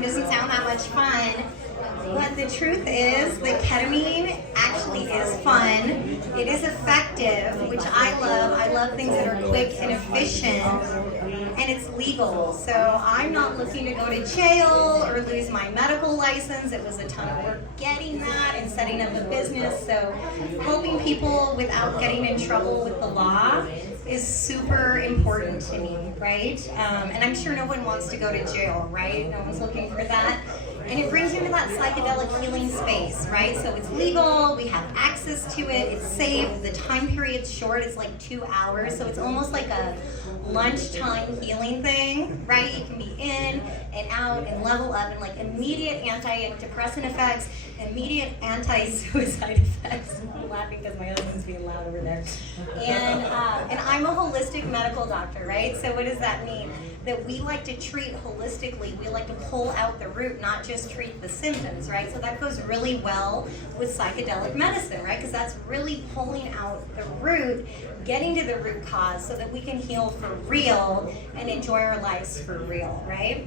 doesn't sound that much fun. But the truth is that ketamine actually is fun. It is effective, which I love. I love things that are quick and efficient, and it's legal. So I'm not looking to go to jail or lose my medical license. It was a ton of work getting that and setting up a business. So helping people without getting in trouble with the law is super important to me, right? And I'm sure no one wants to go to jail, right? No one's looking for that. And it brings you to that psychedelic healing space, right? So it's legal, we have access to it, it's safe, the time period's short, it's like 2 hours, so it's almost like a lunchtime healing thing, right? You can be in and out and level up, and like immediate antidepressant effects, immediate anti-suicide effects. I'm laughing because my husband's being loud over there. And I'm a holistic medical doctor, right? So what does that mean? That we like to treat holistically. We like to pull out the root, not just treat the symptoms, right? So that goes really well with psychedelic medicine, right? Because that's really pulling out the root, getting to the root cause so that we can heal for real and enjoy our lives for real, right?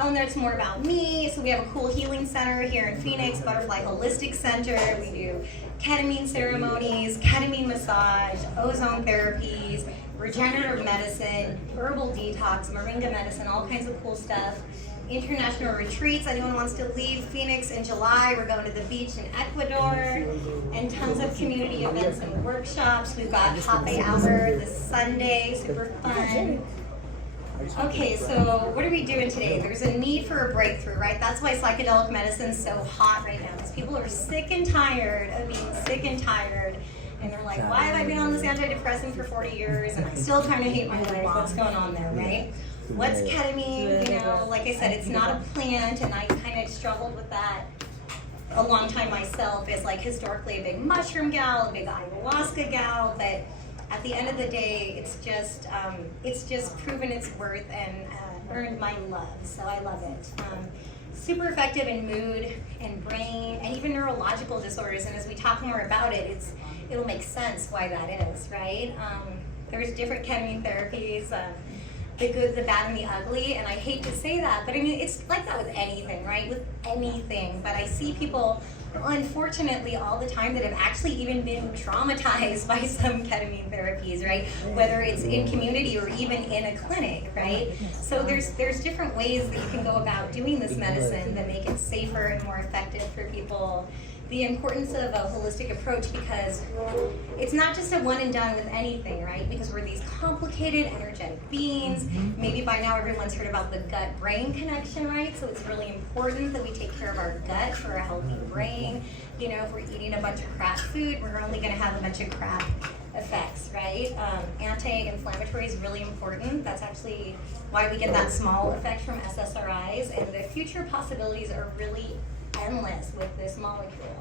Oh, and there's more about me. So we have a cool healing center here in Phoenix, Butterfly Holistic Center. We do ketamine ceremonies, ketamine massage, ozone therapies, regenerative medicine, herbal detox, moringa medicine, all kinds of cool stuff. International retreats. Anyone wants to leave Phoenix in July, we're going to the beach in Ecuador, and tons of community events and workshops. We've got happy hour this Sunday, super fun. Okay, so what are we doing today? There's a need for a breakthrough, right? That's why psychedelic medicine's so hot right now, because people are sick and tired of being sick and tired. And they're like, why have I been on this antidepressant for 40 years and I still kind of hate my life? What's going on there, right? What's ketamine? You know, like I said, it's not a plant, and I kind of struggled with that a long time myself as like historically a big mushroom gal, a big ayahuasca gal, but at the end of the day, it's just proven its worth and earned my love, so I love it. Super effective in mood and brain and even neurological disorders, and as we talk more about it, it'll make sense why that is, right? There's different ketamine therapies, the good, the bad, and the ugly, and I hate to say that, but I mean, it's like that with anything, right? With anything, but I see people, unfortunately, all the time that have actually even been traumatized by some ketamine therapies, right? Whether it's in community or even in a clinic, right? So there's different ways that you can go about doing this medicine that make it safer and more effective for people. The importance of a holistic approach, because it's not just a one and done with anything, right? Because we're these complicated, energetic beings. Maybe by now everyone's heard about the gut-brain connection, right? So it's really important that we take care of our gut for a healthy brain. You know, if we're eating a bunch of crap food, we're only gonna have a bunch of crap effects, right? Anti-inflammatory is really important. That's actually why we get that small effect from SSRIs, and the future possibilities are really endless with this molecule.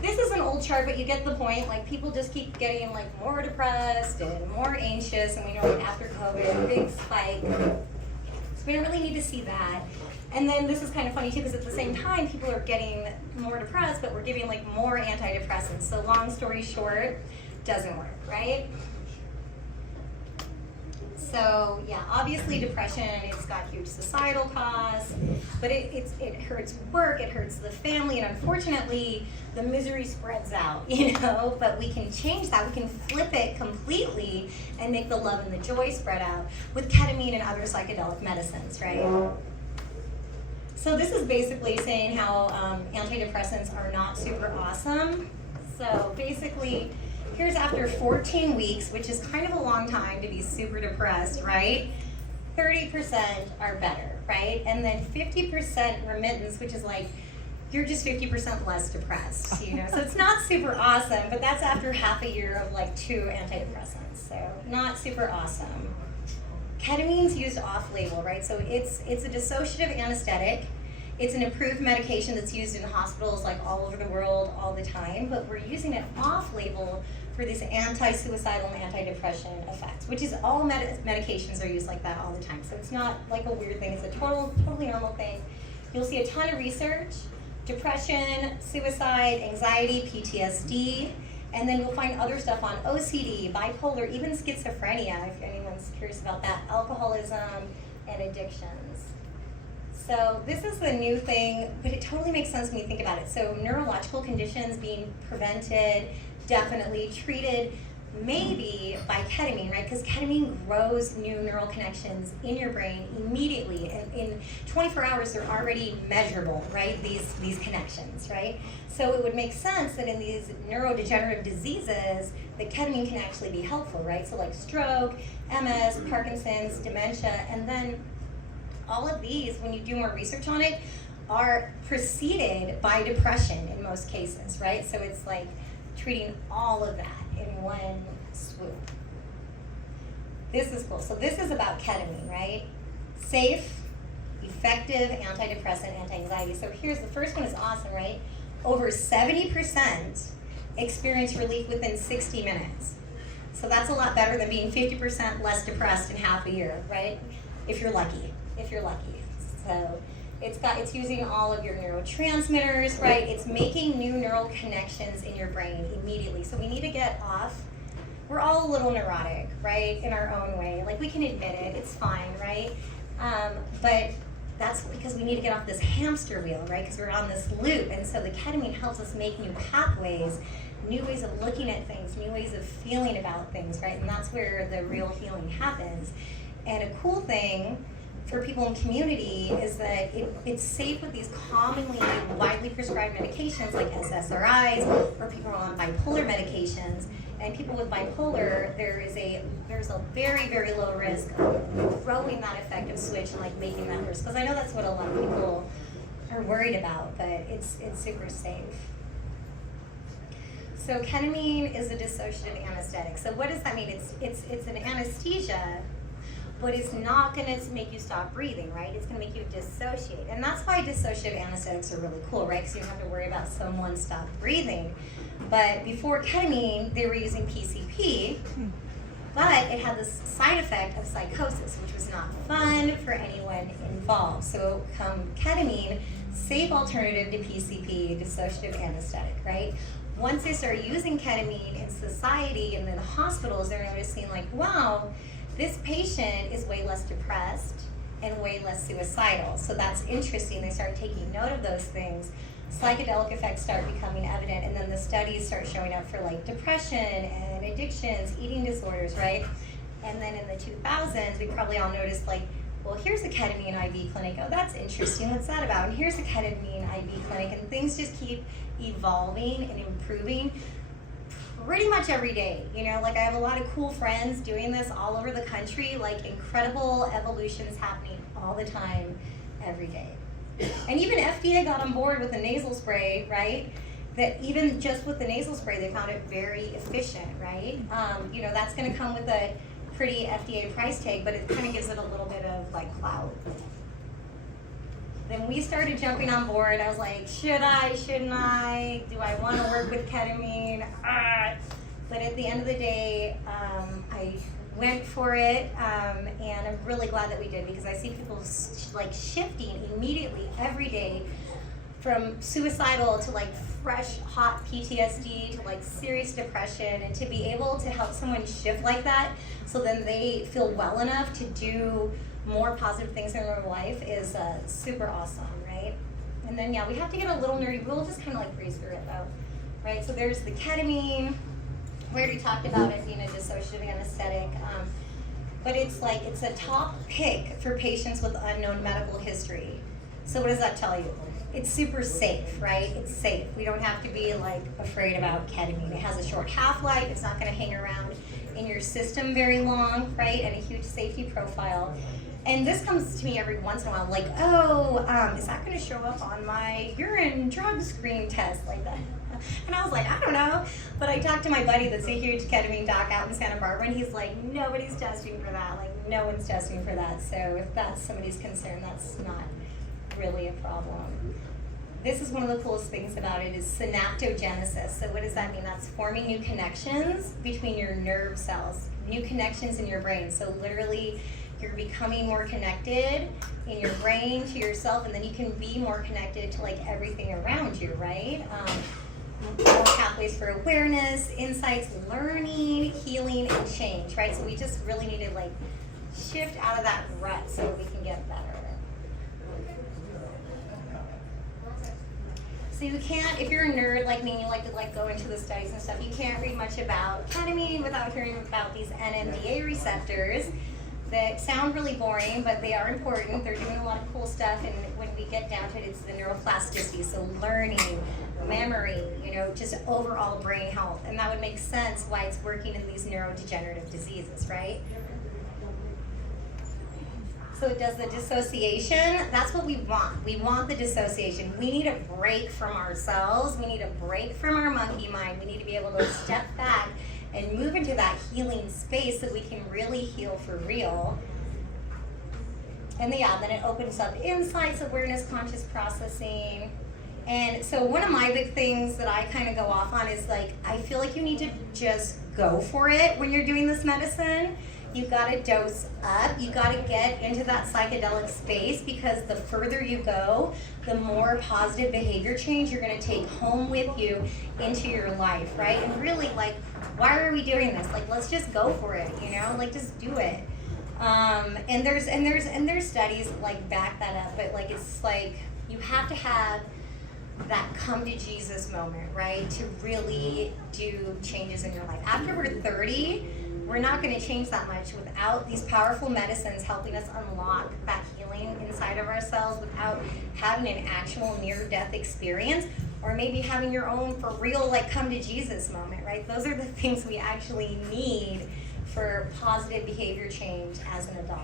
This is an old chart, but you get the point. Like, people just keep getting like more depressed and more anxious, and we know like after COVID, big spike. So we don't really need to see that. And then this is kind of funny too, because at the same time, people are getting more depressed, but we're giving like more antidepressants. So long story short, doesn't work, right? So yeah, obviously depression, it's got huge societal costs, but it hurts work, it hurts the family, and unfortunately, the misery spreads out, you know, but we can change that. We can flip it completely and make the love and the joy spread out with ketamine and other psychedelic medicines, right? So this is basically saying how antidepressants are not super awesome. So basically, here's after 14 weeks, which is kind of a long time to be super depressed, right? 30% are better, right? And then 50% remittance, which is like, you're just 50% less depressed, you know? So it's not super awesome, but that's after half a year of like 2 antidepressants, so not super awesome. Ketamine's used off-label, right? So it's a dissociative anesthetic. It's an approved medication that's used in hospitals like all over the world all the time, but we're using it off-label for these anti-suicidal and anti-depression effects, which is all medications are used like that all the time. So it's not like a weird thing, it's a totally normal thing. You'll see a ton of research, depression, suicide, anxiety, PTSD, and then you'll find other stuff on OCD, bipolar, even schizophrenia, if anyone's curious about that, alcoholism, and addictions. So this is the new thing, but it totally makes sense when you think about it. So neurological conditions being prevented, definitely treated, maybe by ketamine, right? Because ketamine grows new neural connections in your brain immediately. And in 24 hours, they're already measurable, right? These connections, right? So it would make sense that in these neurodegenerative diseases, that ketamine can actually be helpful, right? So like stroke, MS, Parkinson's, dementia, and then all of these, when you do more research on it, are preceded by depression in most cases, right? So it's like treating all of that in one swoop. This is cool. So this is about ketamine, right? Safe, effective antidepressant, anti-anxiety. So here's the first one is awesome, right? Over 70% experience relief within 60 minutes. So that's a lot better than being 50% less depressed in half a year, right? If you're lucky. So it's using all of your neurotransmitters, right? It's making new neural connections in your brain immediately. So we need to get off. We're all a little neurotic, right? In our own way. Like, we can admit it, it's fine, right? But that's because we need to get off this hamster wheel, right? Because we're on this loop. And so the ketamine helps us make new pathways, new ways of looking at things, new ways of feeling about things, right? And that's where the real healing happens. And a cool thing for people in community is that it's safe with these commonly widely prescribed medications like SSRIs, or people are on bipolar medications. And people with bipolar, there's a very, very low risk of throwing that effective switch and like making that worse. Because I know that's what a lot of people are worried about, but it's super safe. So ketamine is a dissociative anesthetic. So what does that mean? It's an anesthesia, but it's not going to make you stop breathing, right? It's going to make you dissociate. And that's why dissociative anesthetics are really cool, right? Because you don't have to worry about someone stop breathing. But before ketamine, they were using PCP, but it had this side effect of psychosis, which was not fun for anyone involved. So come ketamine, safe alternative to PCP, dissociative anesthetic, right? Once they start using ketamine in society and then hospitals, they're noticing like, wow, this patient is way less depressed and way less suicidal. So that's interesting. They start taking note of those things. Psychedelic effects start becoming evident, and then the studies start showing up for like depression and addictions, eating disorders, right? And then in the 2000s, we probably all noticed like, well, here's a ketamine IV clinic. Oh, that's interesting. What's that about? And here's a ketamine IV clinic, and things just keep evolving and improving pretty much every day. You know, like I have a lot of cool friends doing this all over the country, like incredible evolutions happening all the time, every day. And even FDA got on board with the nasal spray, right? That even just with the nasal spray, they found it very efficient, right? You know, that's going to come with a pretty FDA price tag, but it kind of gives it a little bit of like clout. Then we started jumping on board. I was like, should I, shouldn't I? Do I want to work with ketamine? But at the end of the day, I went for it, and I'm really glad that we did, because I see people like shifting immediately every day from suicidal to like fresh, hot PTSD to like serious depression, and to be able to help someone shift like that so then they feel well enough to do more positive things in their life is super awesome, right? And then, yeah, we have to get a little nerdy. We'll just kind of like breeze through it though, right? So there's the ketamine. We already talked about it being a dissociative anesthetic, but it's a top pick for patients with unknown medical history. So what does that tell you? It's super safe, right? It's safe. We don't have to be like afraid about ketamine. It has a short half-life. It's not going to hang around in your system very long, right? And a huge safety profile. And this comes to me every once in a while, like, oh, is that going to show up on my urine drug screen test, like that? And I was like, I don't know. But I talked to my buddy that's a huge ketamine doc out in Santa Barbara, and he's like, nobody's testing for that. Like, no one's testing for that. So if that's somebody's concern, that's not really a problem. This is one of the coolest things about it is synaptogenesis. So what does that mean? That's forming new connections between your nerve cells, new connections in your brain. So literally, you're becoming more connected in your brain to yourself, and then you can be more connected to like everything around you, right? More pathways for awareness, insights, learning, healing, and change, right? So we just really need to like shift out of that rut so we can get better. So you can't, if you're a nerd like me and you like to go into the studies and stuff, you can't read much about ketamine without hearing about these NMDA receptors that sound really boring, but they are important. They're doing a lot of cool stuff, and when we get down to it, it's the neuroplasticity, so learning, memory, just overall brain health. And that would make sense why it's working in these neurodegenerative diseases, right? So it does the dissociation. That's what we want. We want the dissociation. We need a break from ourselves. We need a break from our monkey mind. We need to be able to step back and move into that healing space so we can really heal for real. And then it opens up insights, awareness, conscious processing. And so one of my big things that I kind of go off on is I feel like you need to just go for it when you're doing this medicine. You gotta dose up, you gotta get into that psychedelic space, because the further you go, the more positive behavior change you're gonna take home with you into your life, right? And really, why are we doing this? Let's just go for it, just do it. And there's studies back that up, but it's you have to have that come to Jesus moment, right? To really do changes in your life. After we're 30, we're not going to change that much without these powerful medicines helping us unlock that healing inside of ourselves, without having an actual near-death experience, or maybe having your own for real come to Jesus moment, right? Those are the things we actually need for positive behavior change as an adult.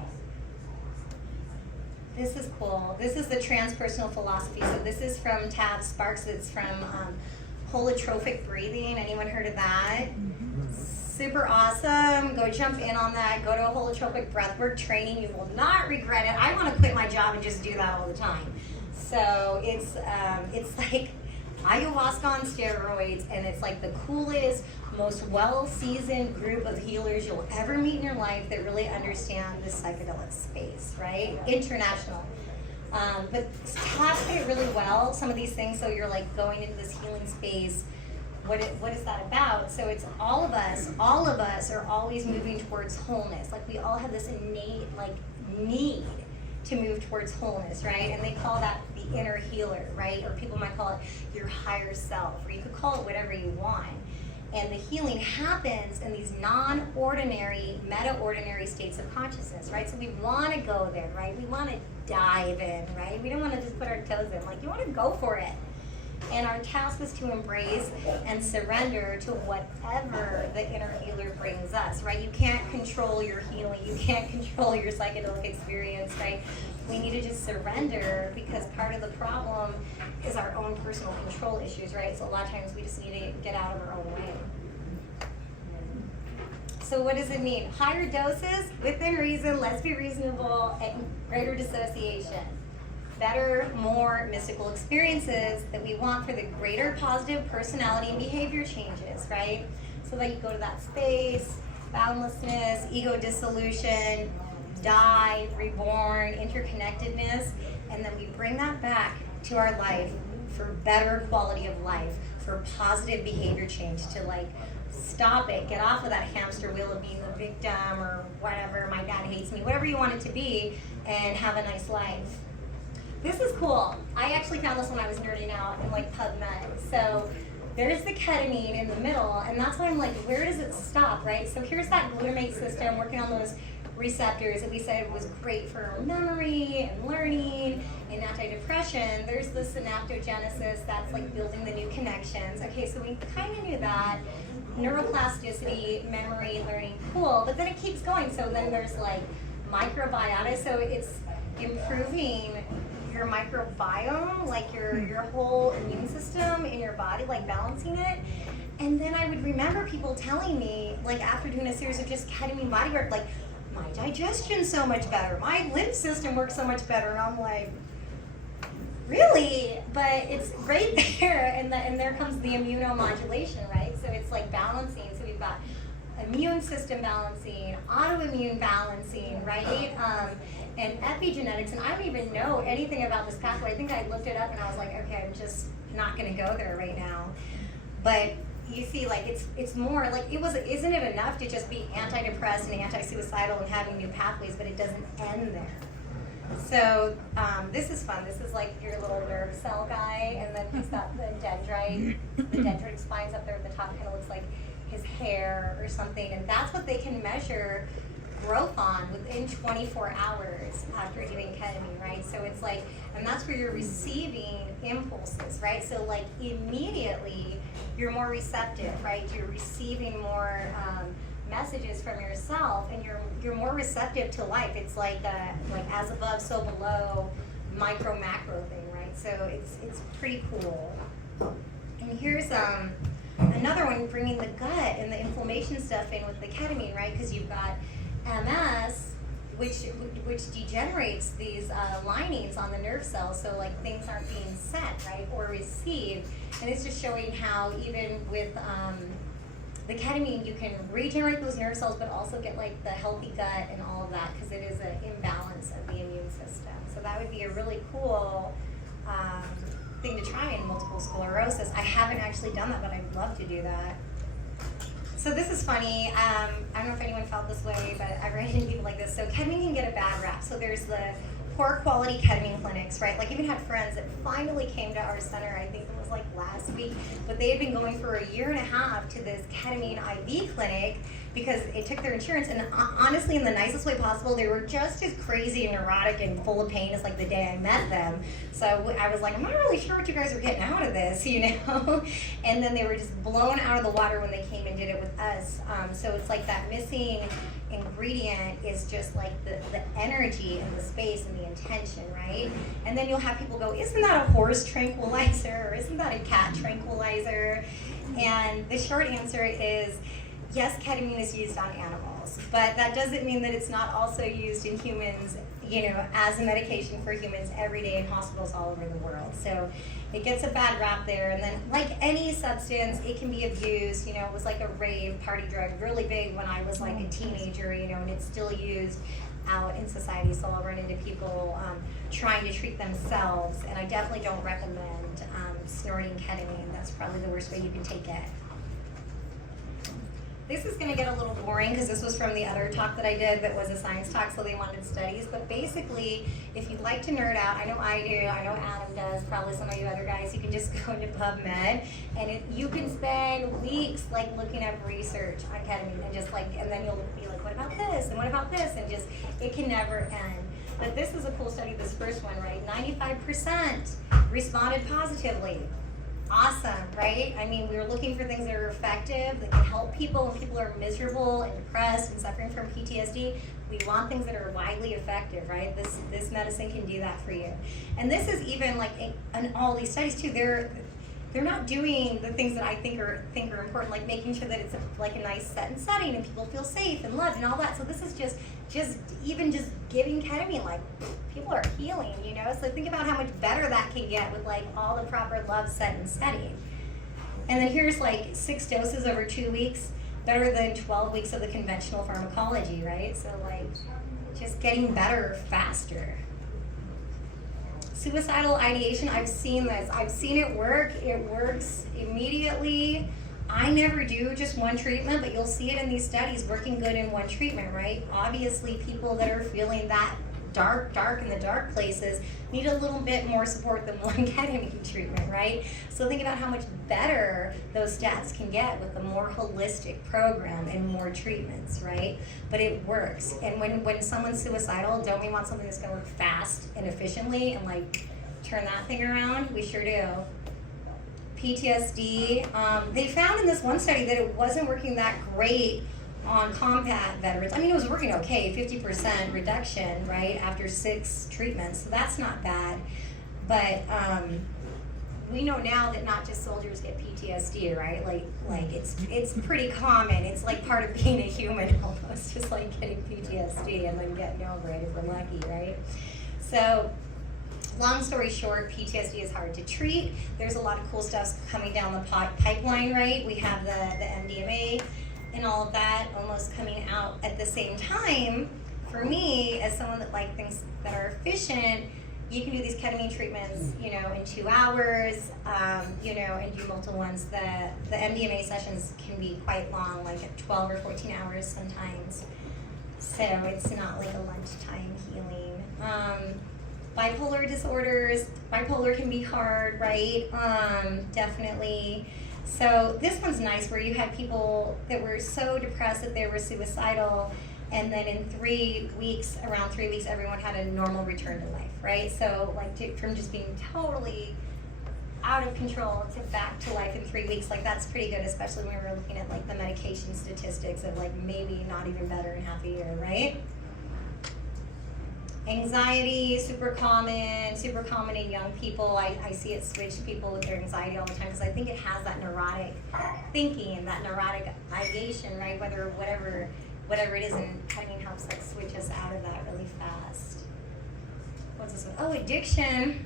This is cool. This is the transpersonal philosophy. So this is from Tab Sparks. It's from holotropic breathing. Anyone heard of that? Super awesome. Go jump in on that. Go to a holotropic breathwork training. You will not regret it. I want to quit my job and just do that all the time. So it's like ayahuasca on steroids, and it's the coolest, most well-seasoned group of healers you'll ever meet in your life that really understand this psychedelic space, right? International. But tap it really well, some of these things, so you're going into this healing space. What is that about? So it's all of us are always moving towards wholeness. We all have this innate need to move towards wholeness, right? And they call that the inner healer, right? Or people might call it your higher self, or you could call it whatever you want. And the healing happens in these non-ordinary, meta-ordinary states of consciousness, right? So we want to go there, right? We want to dive in, right? We don't want to just put our toes in. You want to go for it. And our task is to embrace and surrender to whatever the inner healer brings us, right? You can't control your healing. You can't control your psychedelic experience, right? We need to just surrender, because part of the problem is our own personal control issues, right? So a lot of times we just need to get out of our own way. So what does it mean? Higher doses, within reason, let's be reasonable, and greater dissociation. Better, more mystical experiences that we want for the greater positive personality and behavior changes, right? So that you go to that space, boundlessness, ego dissolution, die, reborn, interconnectedness, and then we bring that back to our life for better quality of life, for positive behavior change, to stop it, get off of that hamster wheel of being the victim or whatever, my dad hates me, whatever you want it to be, and have a nice life. This is cool. I actually found this when I was nerding out in PubMed. So there's the ketamine in the middle, and that's why I'm where does it stop, right? So here's that glutamate system working on those receptors that we said was great for memory and learning and antidepressant. There's the synaptogenesis that's building the new connections. Okay, so we kind of knew that. Neuroplasticity, memory, learning, cool. But then it keeps going. So then there's microbiota. So it's improving your microbiome, your whole immune system in your body, balancing it. And then I would remember people telling me, after doing a series of just ketamine bodywork, my digestion's so much better, my lymph system works so much better. And I'm really? But it's right there, and there comes the immunomodulation, right? So it's balancing. So we've got immune system balancing, autoimmune balancing, right? And epigenetics, and I don't even know anything about this pathway. I think I looked it up and I was okay, I'm just not going to go there right now. But you see, it's more isn't it enough to just be antidepressant and anti-suicidal and having new pathways, but it doesn't end there. So this is fun. This is like your little nerve cell guy, and then he's got the dendrite. The dendrite spines up there at the top, kind of looks like his hair or something, and that's what they can measure growth on within 24 hours after doing ketamine, right? So it's like, and that's where you're receiving impulses, right? So like immediately you're more receptive, right? You're receiving more messages from yourself, and you're more receptive to life. It's like as above, so below, micro macro thing, right? So it's pretty cool. And here's another one, bringing the gut and the inflammation stuff in with the ketamine, right? Because you've got MS, which degenerates these linings on the nerve cells, so like things aren't being sent, right, or received. And it's just showing how even with the ketamine, you can regenerate those nerve cells, but also get like the healthy gut and all of that, because it is an imbalance of the immune system. So that would be a really cool thing to try in multiple sclerosis. I haven't actually done that, but I'd love to do that. So this is funny. I don't know if anyone felt this way, but I've run into people like this. So ketamine can get a bad rap. So there's the poor quality ketamine clinics, right? Like, even had friends that finally came to our center, I think it was like last week, but they had been going for a year and a half to this ketamine IV clinic because it took their insurance, and honestly, in the nicest way possible, they were just as crazy and neurotic and full of pain as like the day I met them. So I was like, I'm not really sure what you guys are getting out of this, you know? And then they were just blown out of the water when they came and did it with us. So it's like that missing ingredient is just like the energy and the space and the intention, right? And then you'll have people go, isn't that a horse tranquilizer, or isn't that a cat tranquilizer? And the short answer is, yes, ketamine is used on animals, but that doesn't mean that it's not also used in humans, you know, as a medication for humans every day in hospitals all over the world. So it gets a bad rap there. And then, like any substance, it can be abused. You know, it was like a rave party drug, really big when I was like a teenager, you know, and it's still used out in society. So I'll run into people trying to treat themselves, and I definitely don't recommend snorting ketamine. That's probably the worst way you can take it. This is going to get a little boring because this was from the other talk that I did that was a science talk, so they wanted studies. But basically, if you'd like to nerd out, I know I do, I know Adam does, probably some of you other guys, you can just go into PubMed, and you can spend weeks like looking up research on ketamine, and just like, and then you'll be like, what about this, and what about this, and just, it can never end. But this is a cool study, this first one, right? 95% responded positively. Awesome, right? I mean, we were looking for things that are effective, that can help people when people are miserable and depressed and suffering from PTSD. We want things that are widely effective, right? This medicine can do that for you. And this is even like in all these studies too. They're not doing the things that I think are important, like making sure that it's like a nice set and setting and people feel safe and loved and all that. So this is just giving ketamine, like people are healing, you know? So think about how much better that can get with like all the proper love set and setting. And then here's like 6 doses over 2 weeks, better than 12 weeks of the conventional pharmacology, right? So like just getting better faster. Suicidal ideation, I've seen this. I've seen it work. It works immediately. I never do just one treatment, but you'll see it in these studies working good in one treatment, right? Obviously, people that are feeling that dark in the dark places need a little bit more support than one ketamine treatment, right? So think about how much better those stats can get with a more holistic program and more treatments, right? But it works. And when someone's suicidal, don't we want something that's going to work fast and efficiently and like turn that thing around? We sure do. PTSD, they found in this one study that it wasn't working that great on combat veterans. I mean, it was working okay, 50% reduction, right, after 6 treatments, so that's not bad. But we know now that not just soldiers get PTSD, right? Like it's pretty common. It's like part of being a human almost, just like getting PTSD and then getting over it if we're lucky, right? So, long story short, PTSD is hard to treat. There's a lot of cool stuff coming down the pipeline, right? We have the MDMA and all of that almost coming out at the same time. For me, as someone that like things that are efficient, you can do these ketamine treatments, you know, in 2 hours, you know, and do multiple ones. The MDMA sessions can be quite long, like at 12 or 14 hours sometimes. So it's not like a lunchtime healing. bipolar disorders. Bipolar can be hard, right? Definitely. So this one's nice, where you had people that were so depressed that they were suicidal, and then in 3 weeks, around 3 weeks, everyone had a normal return to life, right? So like from just being totally out of control to back to life in 3 weeks, like that's pretty good, especially when we're looking at like the medication statistics of like maybe not even better in half a year, right? Anxiety, super common in young people. I see it switch people with their anxiety all the time, because I think it has that neurotic thinking and that neurotic ideation, right? Whatever it is, and ketamine helps like switch us out of that really fast. What's this one? Oh, addiction.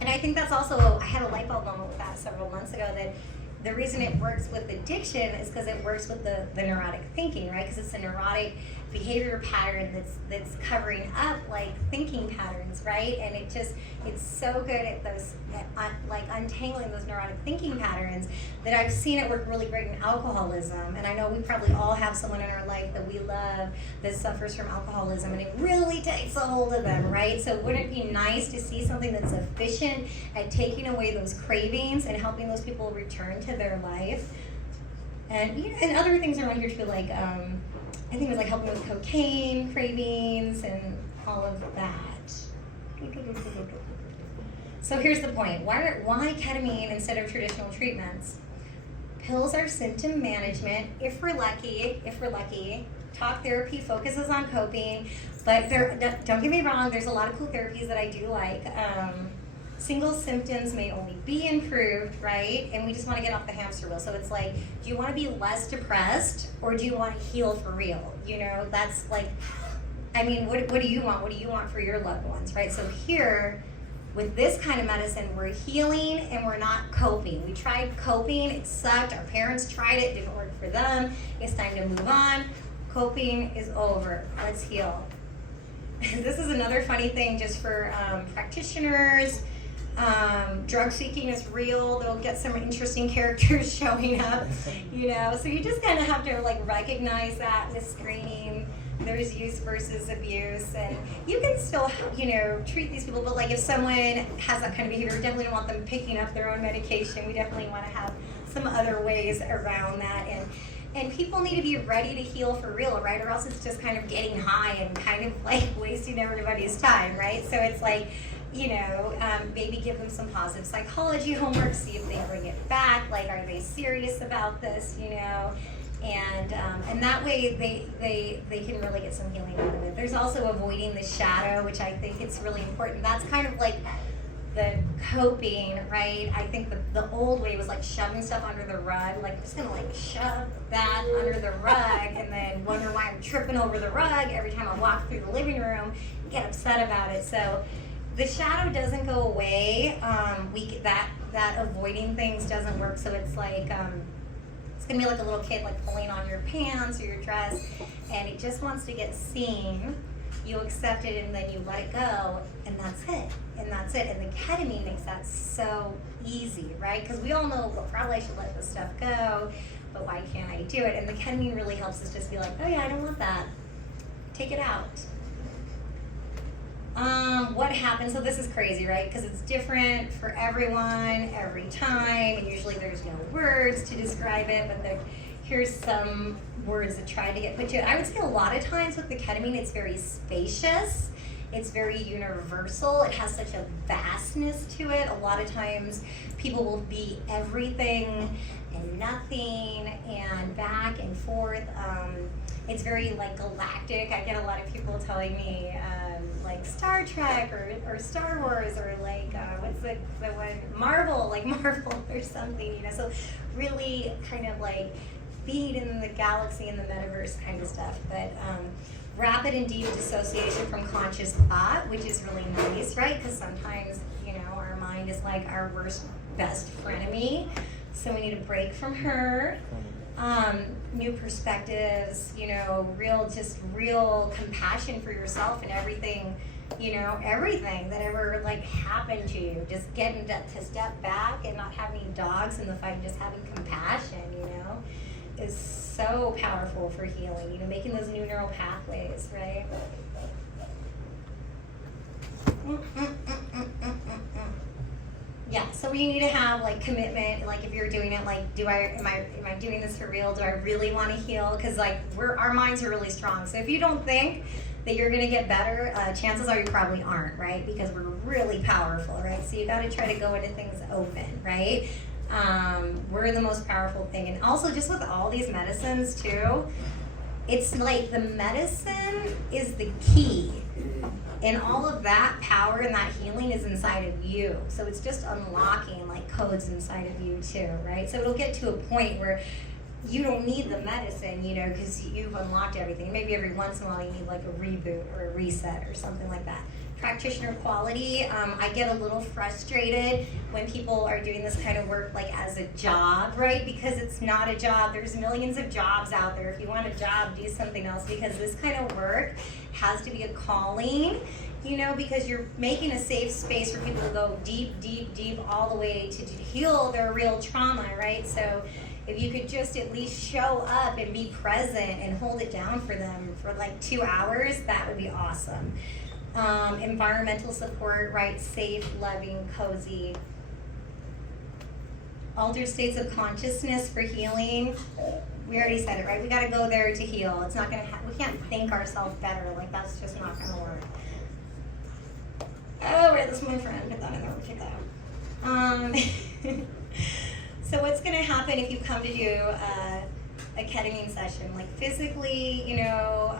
And I think that's also, I had a light bulb moment with that several months ago, that the reason it works with addiction is because it works with the neurotic thinking, right? Because it's a neurotic behavior pattern that's covering up like thinking patterns, right? And it's so good at those, like untangling those neurotic thinking patterns, that I've seen it work really great in alcoholism. And I know we probably all have someone in our life that we love that suffers from alcoholism, and it really takes a hold of them, right? So wouldn't it be nice to see something that's efficient at taking away those cravings and helping those people return to their life? And and other things around here too, like I think it was like helping with cocaine cravings and all of that. So here's the point. Why ketamine instead of traditional treatments? Pills are symptom management, if we're lucky. Talk therapy focuses on coping, but don't get me wrong, there's a lot of cool therapies that I do like. Single symptoms may only be improved, right? And we just want to get off the hamster wheel. So it's like, do you want to be less depressed, or do you want to heal for real? That's like, I mean, what do you want? What do you want for your loved ones, right? So here, with this kind of medicine, we're healing and we're not coping. We tried coping, it sucked. Our parents tried it, didn't work for them. It's time to move on. Coping is over. Let's heal. This is another funny thing just for practitioners. Drug seeking is real. They'll get some interesting characters showing up, so you just kind of have to like recognize that with screening. There's use versus abuse, and you can still, treat these people, but like if someone has that kind of behavior, we definitely don't want them picking up their own medication. We definitely want to have some other ways around that, and people need to be ready to heal for real, right? Or else it's just kind of getting high and kind of like wasting everybody's time, right? So it's like, maybe give them some positive psychology homework, see if they bring it back, like are they serious about this, and that way they can really get some healing out of it. There's also avoiding the shadow, which I think it's really important. That's kind of like the coping, right? I think the old way was like shoving stuff under the rug, like I'm just gonna like shove that under the rug and then wonder why I'm tripping over the rug every time I walk through the living room and get upset about it. So the shadow doesn't go away. That avoiding things doesn't work. So it's like it's gonna be like a little kid like pulling on your pants or your dress, and it just wants to get seen. You accept it and then you let it go, and that's it. And the ketamine makes that so easy, right? Because we all know, well, probably I should let this stuff go, but why can't I do it? And the ketamine really helps us just be like, oh yeah, I don't want that. Take it out. What happens? So this is crazy, right? Because it's different for everyone, every time, and usually there's no words to describe it, but here's some words that try to get put to it. I would say a lot of times with the ketamine, it's very spacious. It's very universal. It has such a vastness to it. A lot of times people will be everything and nothing and back and forth. It's very like galactic. I get a lot of people telling me like Star Trek or Star Wars or like what's the one, Marvel or something, so really kind of like being in the galaxy and the metaverse kind of stuff. But rapid and deep dissociation from conscious thought, which is really nice, right? Because sometimes our mind is like our worst best frenemy, so we need a break from her. New perspectives, real compassion for yourself and everything, everything that ever like happened to you. Just getting to step back and not having dogs in the fight, just having compassion, is so powerful for healing. Making those new neural pathways, right? Yeah, so we need to have like commitment. Like if you're doing it, like, am I doing this for real? Do I really want to heal? Because like our minds are really strong. So if you don't think that you're gonna get better, chances are you probably aren't, right? Because we're really powerful, right? So you got to try to go into things open, right? We're the most powerful thing, and also just with all these medicines too, it's like the medicine is the key. And all of that power and that healing is inside of you. So it's just unlocking like codes inside of you too, right? So it'll get to a point where you don't need the medicine, you know, because you've unlocked everything. Maybe every once in a while you need like a reboot or a reset or something like that. Practitioner quality, I get a little frustrated when people are doing this kind of work like as a job, right? Because it's not a job. There's millions of jobs out there. If you want a job, do something else, because this kind of work has to be a calling, you know, because you're making a safe space for people to go deep, deep, deep all the way to heal their real trauma, right? So if you could just at least show up and be present and hold it down for them for like 2 hours, that would be awesome. Environmental support, right? Safe, loving, cozy. Altered states of consciousness for healing. We already said it, right? We got to go there to heal. It's not going to we can't think ourselves better. Like, that's just not going to work. Oh, wait, this is my friend. I thought I never picked that up. So what's going to happen if you come to do a ketamine session? Like physically, you know,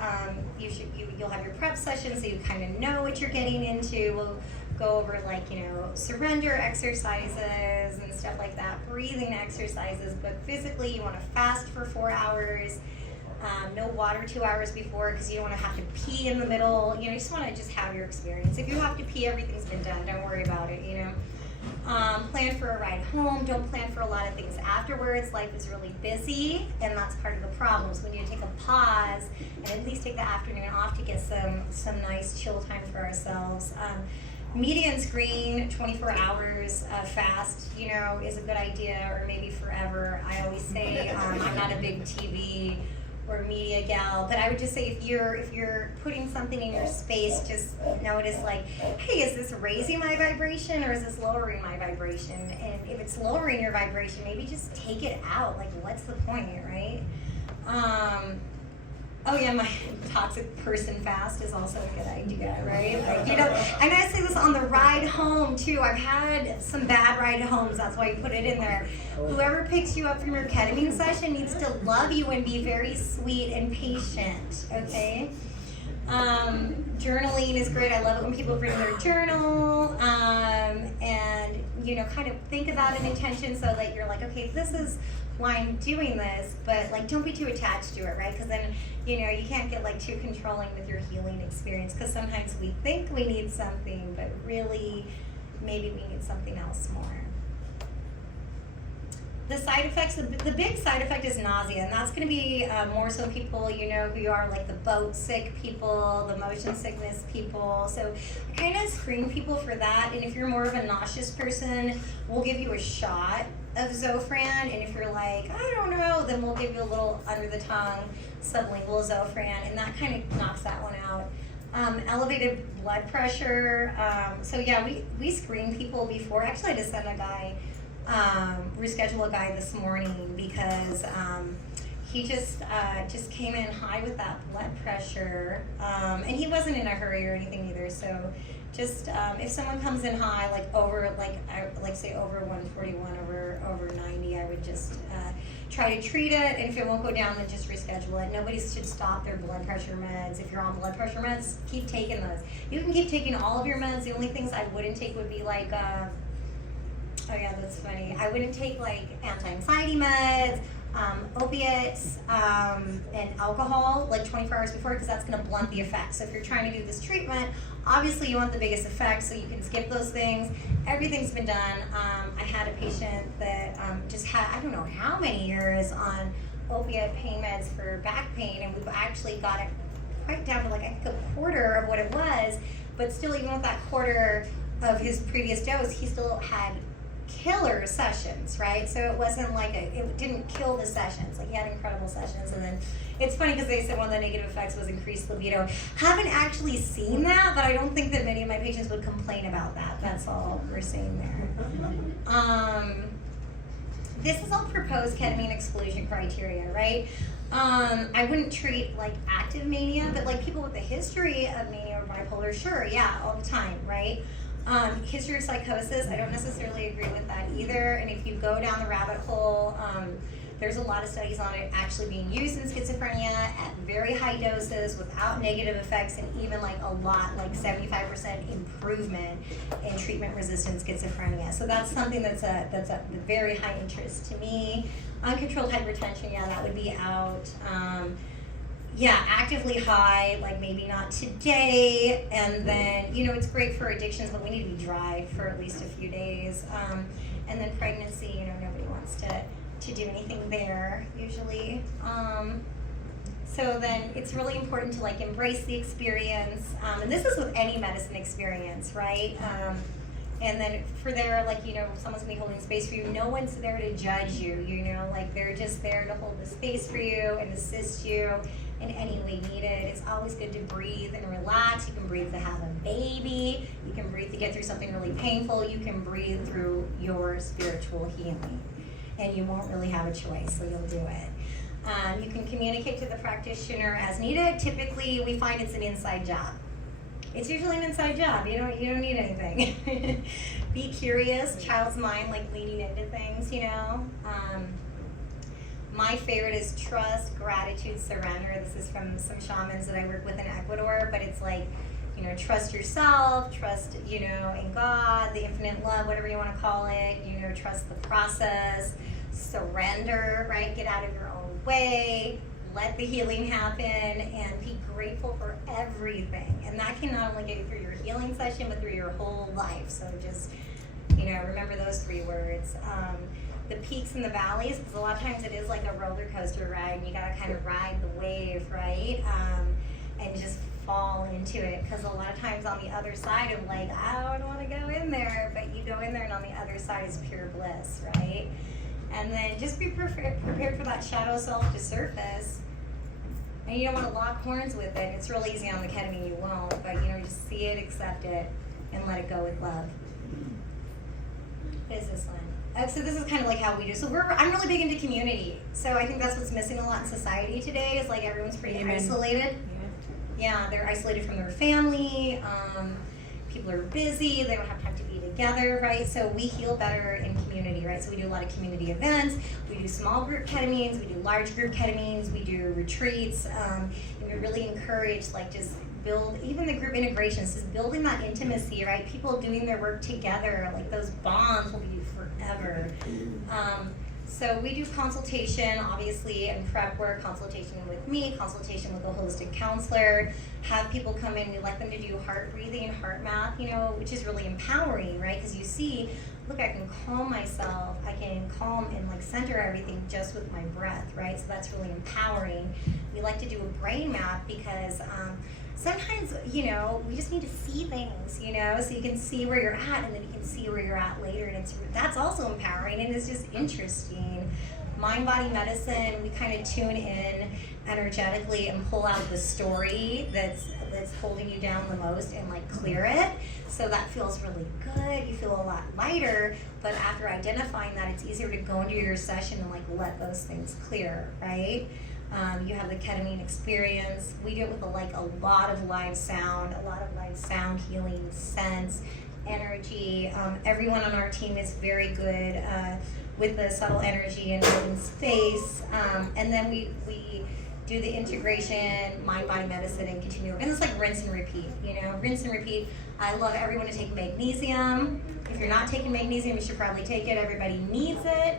you'll have your prep session, so you kind of know what you're getting into. We'll go over like, you know, surrender exercises and stuff like that, breathing exercises. But physically, you want to fast for 4 hours. No water 2 hours before, because you don't want to have to pee in the middle. You know, you just want to just have your experience. If you have to pee, everything's been done. Don't worry about it, you know. Plan for a ride home. Don't plan for a lot of things afterwards. Life is really busy, and that's part of the problem. So we need to take a pause and at least take the afternoon off to get some nice chill time for ourselves. Media and screen, 24 hours fast, you know, is a good idea, or maybe forever. I always say I'm not a big TV or media gal, but I would just say if you're putting something in your space, just notice like, hey, is this raising my vibration or is this lowering my vibration? And if it's lowering your vibration, maybe just take it out. Like, what's the point, right? Oh yeah, my toxic person fast is also a good idea, right? Like, you know, I'm gonna say this on the ride home too. I've had some bad ride homes, that's why you put it in there. Whoever picks you up from your ketamine session needs to love you and be very sweet and patient, okay? Journaling is great. I love it when people bring their journal, and, you know, kind of think about an intention so that you're like, okay, this is why I'm doing this, but like, don't be too attached to it, right? Because then, you know, you can't get like too controlling with your healing experience, because sometimes we think we need something, but really, maybe we need something else more. The side effects, the big side effect is nausea, and that's going to be more so people, you know, who are like the boat sick people, the motion sickness people. So I kind of screen people for that, and if you're more of a nauseous person, we'll give you a shot of Zofran, and if you're like, I don't know, then we'll give you a little under the tongue sublingual Zofran, and that kind of knocks that one out. Elevated blood pressure, so yeah, we screen people before. Actually, I just sent a guy, reschedule a guy this morning because he just came in high with that blood pressure, and he wasn't in a hurry or anything either. So just if someone comes in high, like over, like say over 141, over 90, I would just try to treat it, and if it won't go down, then just reschedule it. Nobody should stop their blood pressure meds. If you're on blood pressure meds, keep taking those. You can keep taking all of your meds. The only things I wouldn't take would be like, oh yeah, that's funny. I wouldn't take like anti-anxiety meds, opiates, and alcohol like 24 hours before, because that's going to blunt the effect. So if you're trying to do this treatment, obviously you want the biggest effect, so you can skip those things. Everything's been done. I had a patient that just had, I don't know how many years on opiate pain meds for back pain, and we've actually got it quite down to like I think a quarter of what it was, but still even with that quarter of his previous dose, he still had killer sessions, right? So it wasn't like it didn't kill the sessions. Like he had incredible sessions, and then it's funny because they said one of the negative effects was increased libido. Haven't actually seen that, but I don't think that many of my patients would complain about that. That's all we're saying there. This is all proposed ketamine exclusion criteria, right? I wouldn't treat like active mania, but like people with a history of mania or bipolar, sure, yeah, all the time, right? History of psychosis, I don't necessarily agree with that either. And if you go down the rabbit hole, there's a lot of studies on it actually being used in schizophrenia at very high doses without negative effects, and even like a lot, like 75% improvement in treatment-resistant schizophrenia. So that's something that's a very high interest to me. Uncontrolled hypertension, yeah, that would be out. Yeah, actively high, like maybe not today. And then, you know, it's great for addictions, but we need to be dry for at least a few days. And then pregnancy, you know, nobody wants to do anything there usually. So then it's really important to like embrace the experience. And this is with any medicine experience, right? And then for there, like, you know, someone's gonna be holding space for you. No one's there to judge you, you know, like they're just there to hold the space for you and assist you in any way needed. It's always good to breathe and relax. You can breathe to have a baby. You can breathe to get through something really painful. You can breathe through your spiritual healing. And you won't really have a choice, so you'll do it. You can communicate to the practitioner as needed. Typically, we find it's an inside job. It's usually an inside job. You don't need anything. Be curious, child's mind, like leading into things, you know. My favorite is trust, gratitude, surrender. This is from some shamans that I work with in Ecuador, but it's like, you know, trust yourself, trust, you know, in God, the infinite love, whatever you want to call it, you know, trust the process, surrender, right? Get out of your own way, let the healing happen, and be grateful for everything. And that can not only get you through your healing session, but through your whole life. So just, you know, remember those 3 words. The peaks and the valleys, because a lot of times it is like a roller coaster ride, and you got to kind of ride the wave, right? And just fall into it, because a lot of times on the other side of like, I don't want to go in there, but you go in there and on the other side is pure bliss, right? And then just be prepared for that shadow self to surface. And you don't want to lock horns with it. It's real easy on the ketamine, you won't, but you know, just see it, accept it, and let it go with love. What is this one? So this is kind of like how we do. So I'm really big into community. So I think that's what's missing a lot in society today, is like everyone's pretty isolated. Yeah, they're isolated from their family. People are busy. They don't have time to be together, right? So we heal better in community, right? So we do a lot of community events. We do small group ketamines. We do large group ketamines. We do retreats. And we really encourage, like, just build, even the group integrations, just building that intimacy, right? People doing their work together, like those bonds will be forever. So we do consultation, obviously, and prep work, consultation with me, consultation with a holistic counselor, have people come in, we like them to do heart breathing, heart math, you know, which is really empowering, right? Because you see, look, I can calm myself, I can calm and like center everything just with my breath, right? So that's really empowering. We like to do a brain map because sometimes, you know, we just need to see things, you know, so you can see where you're at, and then you can see where you're at later, and that's also empowering, and it's just interesting. Mind-body medicine, we kind of tune in energetically and pull out the story that's holding you down the most and like clear it. So that feels really good. You feel a lot lighter, but after identifying that, it's easier to go into your session and like let those things clear, right? You have the ketamine experience. We do it with a lot of live sound healing, sense, energy. Everyone on our team is very good with the subtle energy and holding space. And then we do the integration, mind-body medicine, and continue. And it's like rinse and repeat, you know, rinse and repeat. I love everyone to take magnesium. If you're not taking magnesium, you should probably take it. Everybody needs it.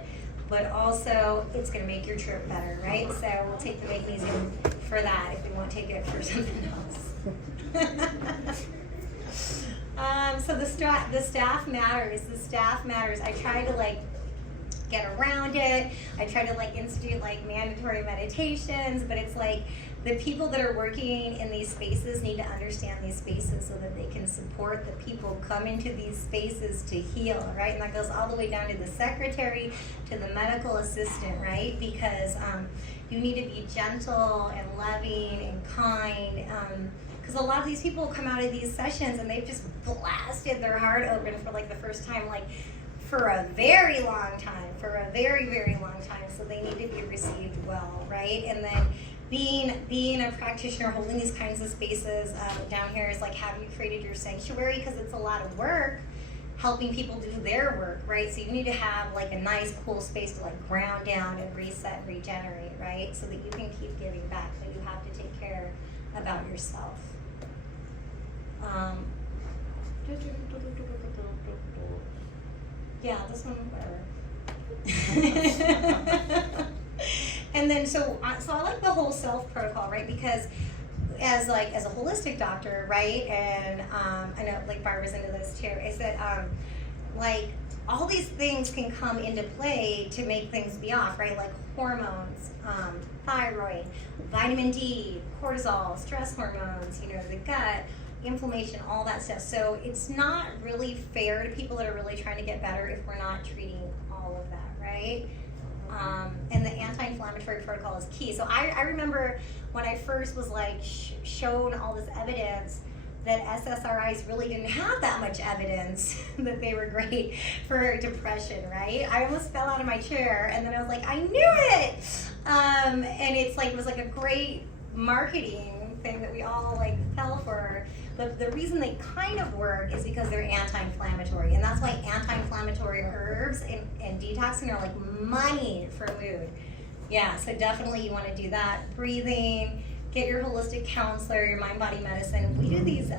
But also, it's going to make your trip better, right? So we'll take the magnesium for that if we won't take it for something else. So the staff matters. The staff matters. I try to get around it. I try to like institute like mandatory meditations, but it's like the people that are working in these spaces need to understand these spaces so that they can support the people come into these spaces to heal, right? And that goes all the way down to the secretary, to the medical assistant, right? Because you need to be gentle and loving and kind. Because a lot of these people come out of these sessions and they've just blasted their heart open for like the first time, like for a very long time, for a very, very long time. So they need to be received well, right? And then being a practitioner, holding these kinds of spaces down here is like, have you created your sanctuary? Because it's a lot of work helping people do their work, right? So you need to have like a nice, cool space to like ground down and reset and regenerate, right? So that you can keep giving back, but you have to take care about yourself. Yeah, this one, whatever. And then, so I like the whole self protocol, right? Because as a holistic doctor, right? And I know like Barbara's into this too. I said, like all these things can come into play to make things be off, right? Like hormones, thyroid, vitamin D, cortisol, stress hormones, you know, the gut, inflammation, all that stuff. So it's not really fair to people that are really trying to get better if we're not treating all of that, right? And the anti-inflammatory protocol is key. So I remember when I first was like shown all this evidence that SSRIs really didn't have that much evidence that they were great for depression, right? I almost fell out of my chair, and then I was like, I knew it! And it's like, it was like a great marketing thing that we all like fell for. But the reason they kind of work is because they're anti-inflammatory, and that's why anti-inflammatory herbs and detoxing are like money for mood. Yeah, so definitely you want to do that. Breathing, get your holistic counselor, your mind-body medicine. We do these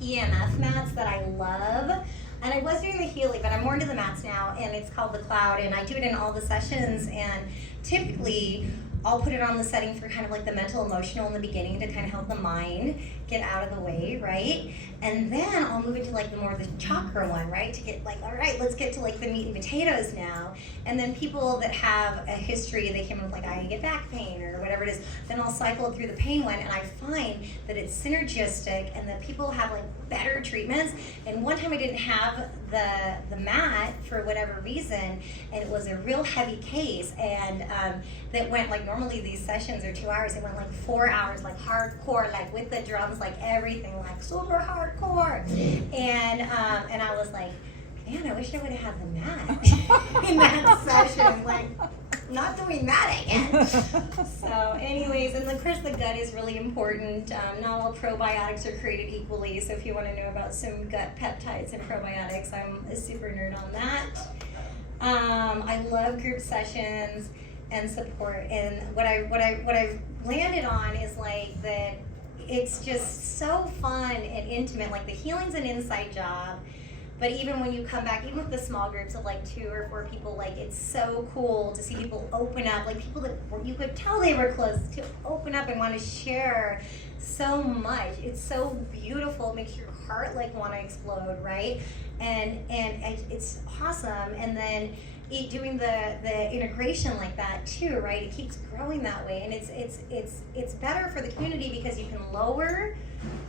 PEMF mats that I love. And I was doing the healing, but I'm more into the mats now, and it's called the Cloud, and I do it in all the sessions, and typically I'll put it on the setting for kind of like the mental, emotional in the beginning to kind of help the mind get out of the way, right? And then I'll move into like the more the chakra one, right? To get like, all right, let's get to like the meat and potatoes now. And then people that have a history, they came up like, I get back pain or whatever it is, then I'll cycle through the pain one, and I find that it's synergistic and that people have like better treatments. And one time I didn't have the mat for whatever reason, and it was a real heavy case, and that went like, normally these sessions are 2 hours, it went like 4 hours, like hardcore, like with the drums, like everything, like super hardcore. And I was like, man, I wish I would have had the mat in that session. Like, not doing that again. So anyways, and of course the gut is really important. Not all probiotics are created equally, so if you want to know about some gut peptides and probiotics, I'm a super nerd on that. I love group sessions and support, and what I've landed on is like that it's just so fun and intimate. Like the healing's an inside job, but even when you come back, even with the small groups of like 2 or 4 people, like it's so cool to see people open up, like people that you could tell they were close to open up and want to share so much. It's so beautiful. It makes your heart like want to explode, right? And it's awesome. And then doing the integration like that too, right? It keeps growing that way, and it's better for the community because you can lower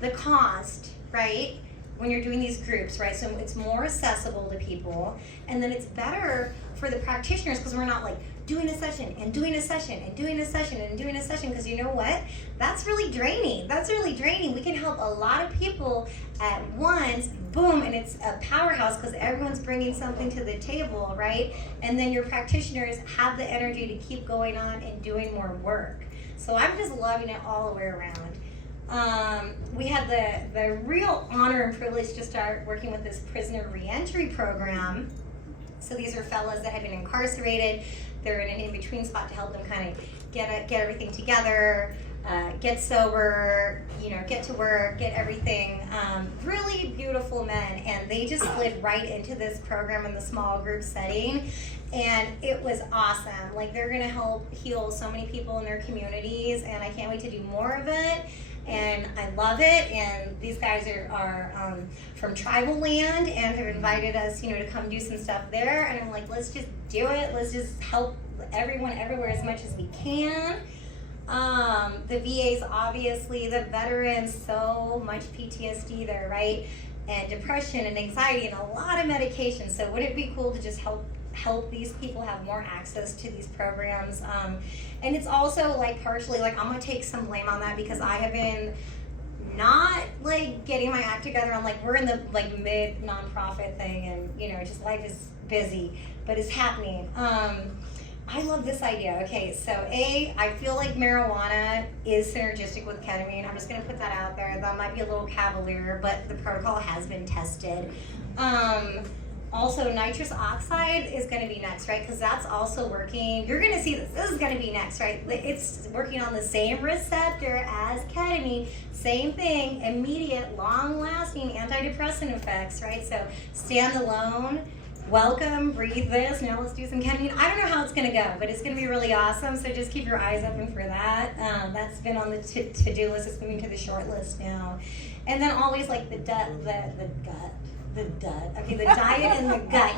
the cost, right? When you're doing these groups, right? So it's more accessible to people, and then it's better for the practitioners because we're not like doing a session and doing a session and doing a session and doing a session, because you know what? That's really draining. That's really draining. We can help a lot of people at once, boom, and it's a powerhouse because everyone's bringing something to the table, right? And then your practitioners have the energy to keep going on and doing more work. So I'm just loving it all the way around. We had the real honor and privilege to start working with this prisoner reentry program. So these are fellas that have been incarcerated. They're in an in-between spot to help them kind of get everything together, get sober, get to work, get everything. Really beautiful men, and they just slid right into this program in the small group setting, and it was awesome. Like, they're gonna help heal so many people in their communities, and I can't wait to do more of it. And I love it, and these guys are from tribal land and have invited us, to come do some stuff there. And I'm like, let's just do it. Let's just help everyone everywhere as much as we can. The VAs, obviously, the veterans, so much PTSD there, right? And depression and anxiety and a lot of medication. So wouldn't it be cool to just help these people have more access to these programs? And it's also like partially like I'm gonna take some blame on that because I have been not like getting my act together on like we're in the like mid nonprofit thing, and just life is busy, but it's happening. I love this idea. Okay, so I feel like marijuana is synergistic with ketamine. I'm just gonna put that out there. That might be a little cavalier, but the protocol has been tested. Also, nitrous oxide is going to be next, right? Because that's also working. You're going to see this is going to be next, right? It's working on the same receptor as ketamine. Same thing, immediate, long-lasting antidepressant effects, right? So standalone, welcome, breathe this. Now let's do some ketamine. I don't know how it's going to go, but it's going to be really awesome. So just keep your eyes open for that. That's been on the to-do list. It's moving to the short list now. And then always like the diet and the gut.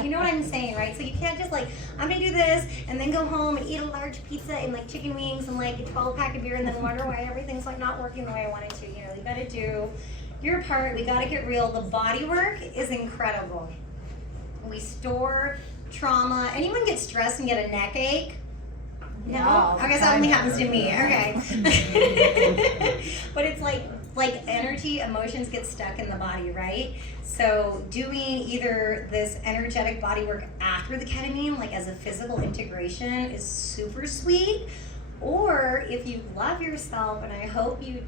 You know what I'm saying, right? So you can't just like, I'm gonna do this and then go home and eat a large pizza and like chicken wings and like a 12-pack of beer and then wonder why everything's like not working the way I want it to. You gotta do your part. We gotta get real. The body work is incredible. We store trauma. Anyone get stressed and get a neck ache? No? I guess that only happens to me. Okay. But it's like energy, emotions get stuck in the body, right? So doing either this energetic body work after the ketamine, like as a physical integration, is super sweet. Or if you love yourself, and I hope you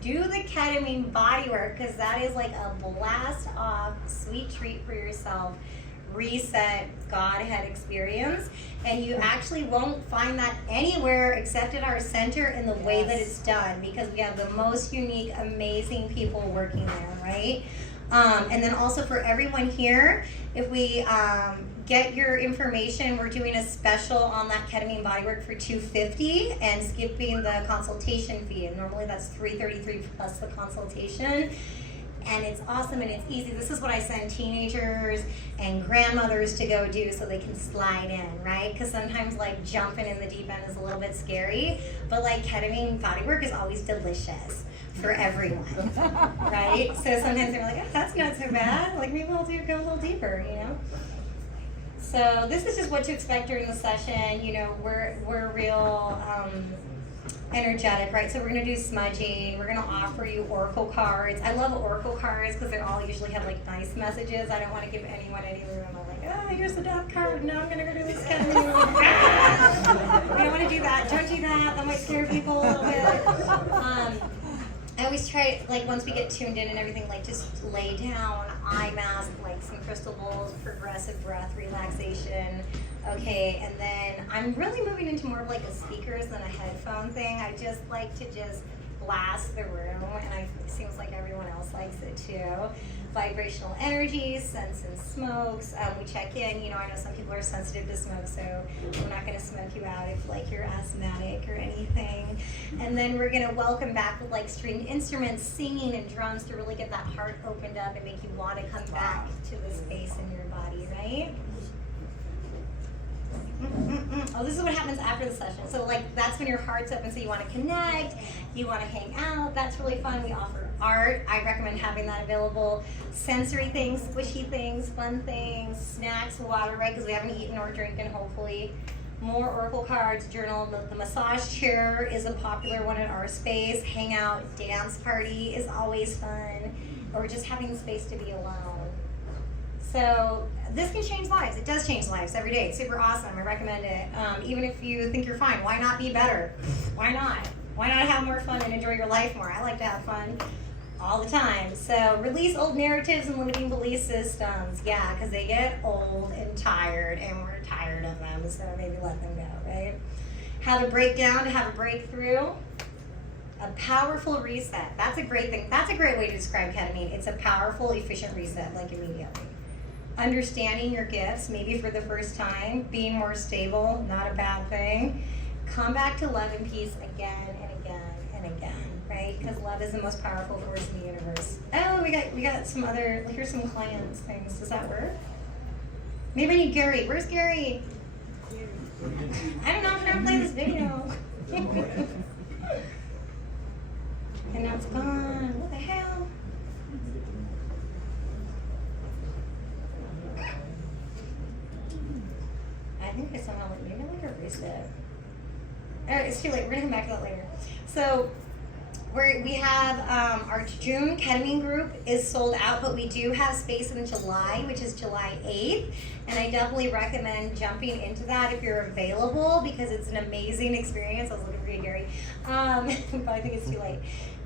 do the ketamine body work, because that is like a blast off, sweet treat for yourself. Reset, Godhead experience, and you actually won't find that anywhere except at our center in the way that it's done, because we have the most unique, amazing people working there, right? And then also for everyone here, if we get your information, we're doing a special on that ketamine bodywork for $250 and skipping the consultation fee, and normally that's $333 plus the consultation. And it's awesome and it's easy. This is what I send teenagers and grandmothers to go do so they can slide in, right? Because sometimes like jumping in the deep end is a little bit scary, but like ketamine bodywork is always delicious for everyone, right? So sometimes they're like, oh, that's not so bad. Like maybe I'll go a little deeper, So this is just what to expect during the session. We're real energetic, right? So we're gonna do smudging. We're gonna offer you oracle cards. I love oracle cards because they all usually have like nice messages. I don't want to give anyone any room. I'm like, here's the death card. Now I'm gonna go do this ketamine. We don't want to do that. Don't do that. That might scare people a little bit. I always try, like, once we get tuned in and everything, like, just lay down, eye mask, like, some crystal bowls, progressive breath, relaxation. Okay, and then I'm really moving into more of, like, a speakers than a headphone thing. I just like to just blast the room, and it seems like everyone else likes it, too. Vibrational energies, scents and smokes. We check in. I know some people are sensitive to smoke, so we're not going to smoke you out if like you're asthmatic or anything. And then we're going to welcome back with like stringed instruments, singing and drums to really get that heart opened up and make you want to come back to the space in your body, right? Oh, this is what happens after the session. So like that's when your heart's open, so you want to connect, you want to hang out. That's really fun. We offer art. I recommend having that available. Sensory things, squishy things, fun things, snacks, water, right? Because we haven't eaten or drinking, hopefully. More oracle cards, journal. The massage chair is a popular one at our space. Hangout, dance party is always fun. Or just having space to be alone. So this can change lives. It does change lives every day. It's super awesome. I recommend it. Even if you think you're fine, why not be better? Why not? Why not have more fun and enjoy your life more? I like to have fun all the time. So release old narratives and limiting belief systems. Yeah, because they get old and tired, and we're tired of them. So maybe let them go, right? Have a breakdown to have a breakthrough. A powerful reset. That's a great thing. That's a great way to describe ketamine. It's a powerful, efficient reset, like immediately. Understanding your gifts, maybe for the first time, being more stable, not a bad thing. Come back to love and peace again and again and again, right? Because love is the most powerful force in the universe. Oh, we got some other, here's some clients things. Does that work? Maybe I need Gary. Where's Gary? I don't know, I'm trying to play this video. And now it's gone. What the hell? I think I somehow maybe I erased it. Alright, it's too late. We're gonna come back to that later. So we have our June ketamine group is sold out, but we do have space in July, which is July 8th. And I definitely recommend jumping into that if you're available because it's an amazing experience. I was looking for you, Gary. But I think it's too late.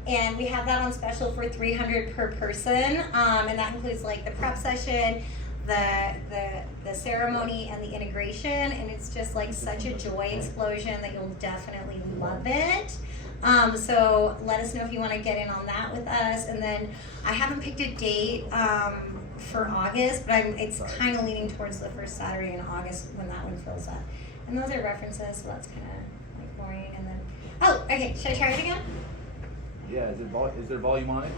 And we have that on special for $300 per person. And that includes like the prep session, the ceremony, and the integration. And it's just like such a joy explosion that you'll definitely love it. So let us know if you want to get in on that with us. And then I haven't picked a date for August, but it's kind of leaning towards the first Saturday in August when that one fills up. And those are references, so that's kind of like boring. And then, oh, okay, should I try it again? Yeah, is there volume on it?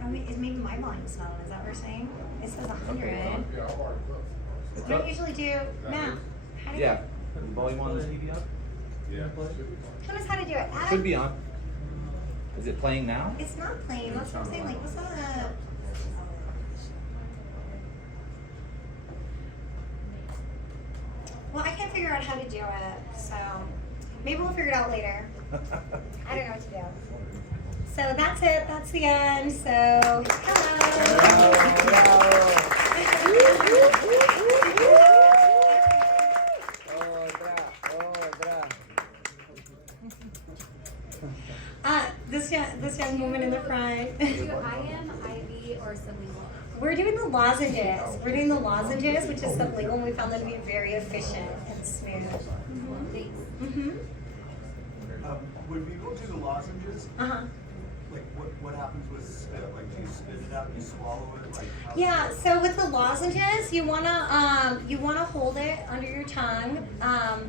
I mean, maybe my volume's not on, is that what we're saying? It says 100. It's What up? do you usually do? Matt, how do you Yeah. Is the volume on this TV up? Yeah. tell us how to do it. Adam, Should be on. Is it playing now? it's not playing, that's what I'm saying, like, what's up? Well, I can't figure out how to do it, so maybe we'll figure it out later. I don't know what to do. So that's it. That's the end. So, this young woman in the front. Do IM, IV, or sublingual? We're doing the lozenges. We're doing the lozenges, which is sublingual, and we found them to be very efficient and smooth. Thanks. When people do the lozenges, Uh-huh. like what happens with spit? Like do you spit it out, you swallow it? Like how Yeah, so with the lozenges, you wanna hold it under your tongue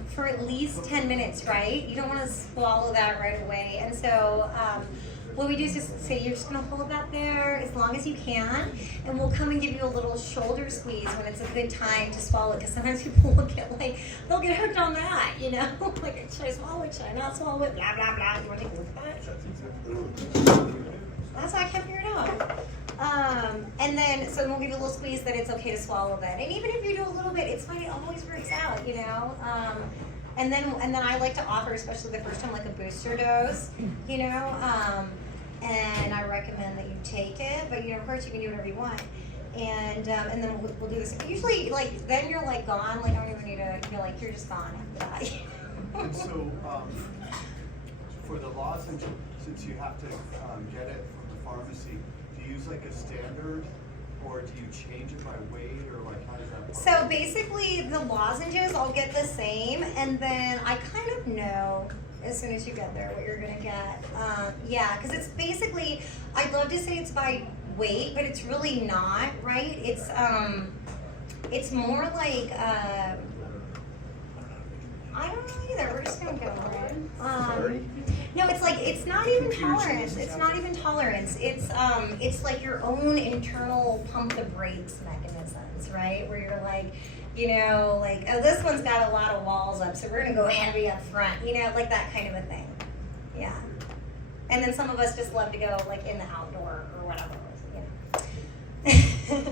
for at least 10 minutes, right? You don't wanna swallow that right away. And so what we do is just say you're just gonna hold that there as long as you can, and we'll come and give you a little shoulder squeeze when it's a good time to swallow it. Because sometimes people will they'll get hooked on that, you know, like should I swallow it? Should I not swallow it? Blah blah blah. You wanna take a look at that? That's why I can't figure it out. And then, so we'll give you a little squeeze that it's okay to swallow that. And even if you do a little bit, it's fine. It always works out, you know. And then I like to offer, especially the first time, like a booster dose, you know. And I recommend that you take it, but you know, of course, you can do whatever you want. And then we'll do this. Usually, like then you're like gone. Like I don't even need to. You're just gone after that. And so for the lozenge, since you have to get it from the pharmacy, do you use like a standard, or do you change it by weight, or like how does that work? So basically, the lozenges all get the same, and then I kind of know as soon as you get there what you're gonna get. Yeah, because it's basically, I'd love to say it's by weight, but it's really not, right? It's more like I don't know either. We're just gonna go over it. No, it's not even tolerance. It's not even tolerance. It's like your own internal pump the brakes mechanisms, right? Where you're like, you know, like, oh, this one's got a lot of walls up, so we're gonna go heavy up front, you know, like that kind of a thing. Yeah. And then some of us just love to go like in the outdoor or whatever, you know.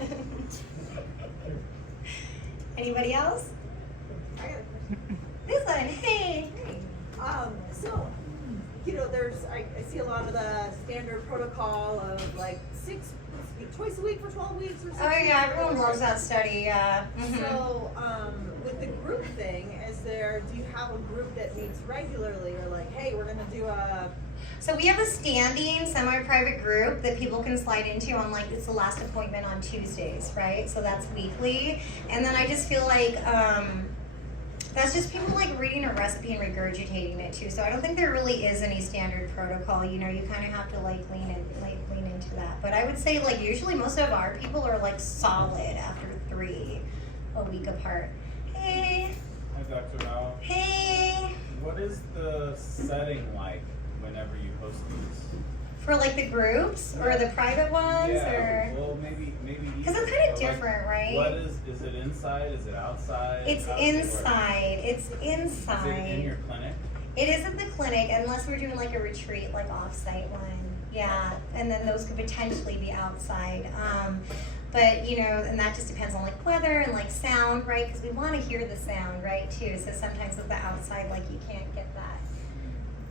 Anybody else? This one, hey. So, you know, I see a lot of the standard protocol of like twice a week for 12 weeks or something. Oh yeah, everyone loves that study, yeah. Mhm. So, with the group thing, do you have a group that meets regularly, or like, hey, we're gonna do a... So we have a standing semi-private group that people can slide into on like, it's the last appointment on Tuesdays, right? So that's weekly. And then I just feel like, That's just people like reading a recipe and regurgitating it too. So I don't think there really is any standard protocol. You know, you kind of have to like lean into that. But I would say like usually most of our people are like solid after 3 a week apart. Hey. Hi, Dr. Rao. Hey. What is the setting like whenever you host these? For like the groups or the private ones or. Well, maybe. Because it's kind of different, right? What is it inside? Is it outside? It's How does it work? inside. It's inside. Is it in your clinic? It is at the clinic, unless we're doing like a retreat, like off-site one. Yeah, and then those could potentially be outside. But you know, and that just depends on like weather and like sound, right? Because we want to hear the sound, right? Too. So sometimes with the outside, like you can't get that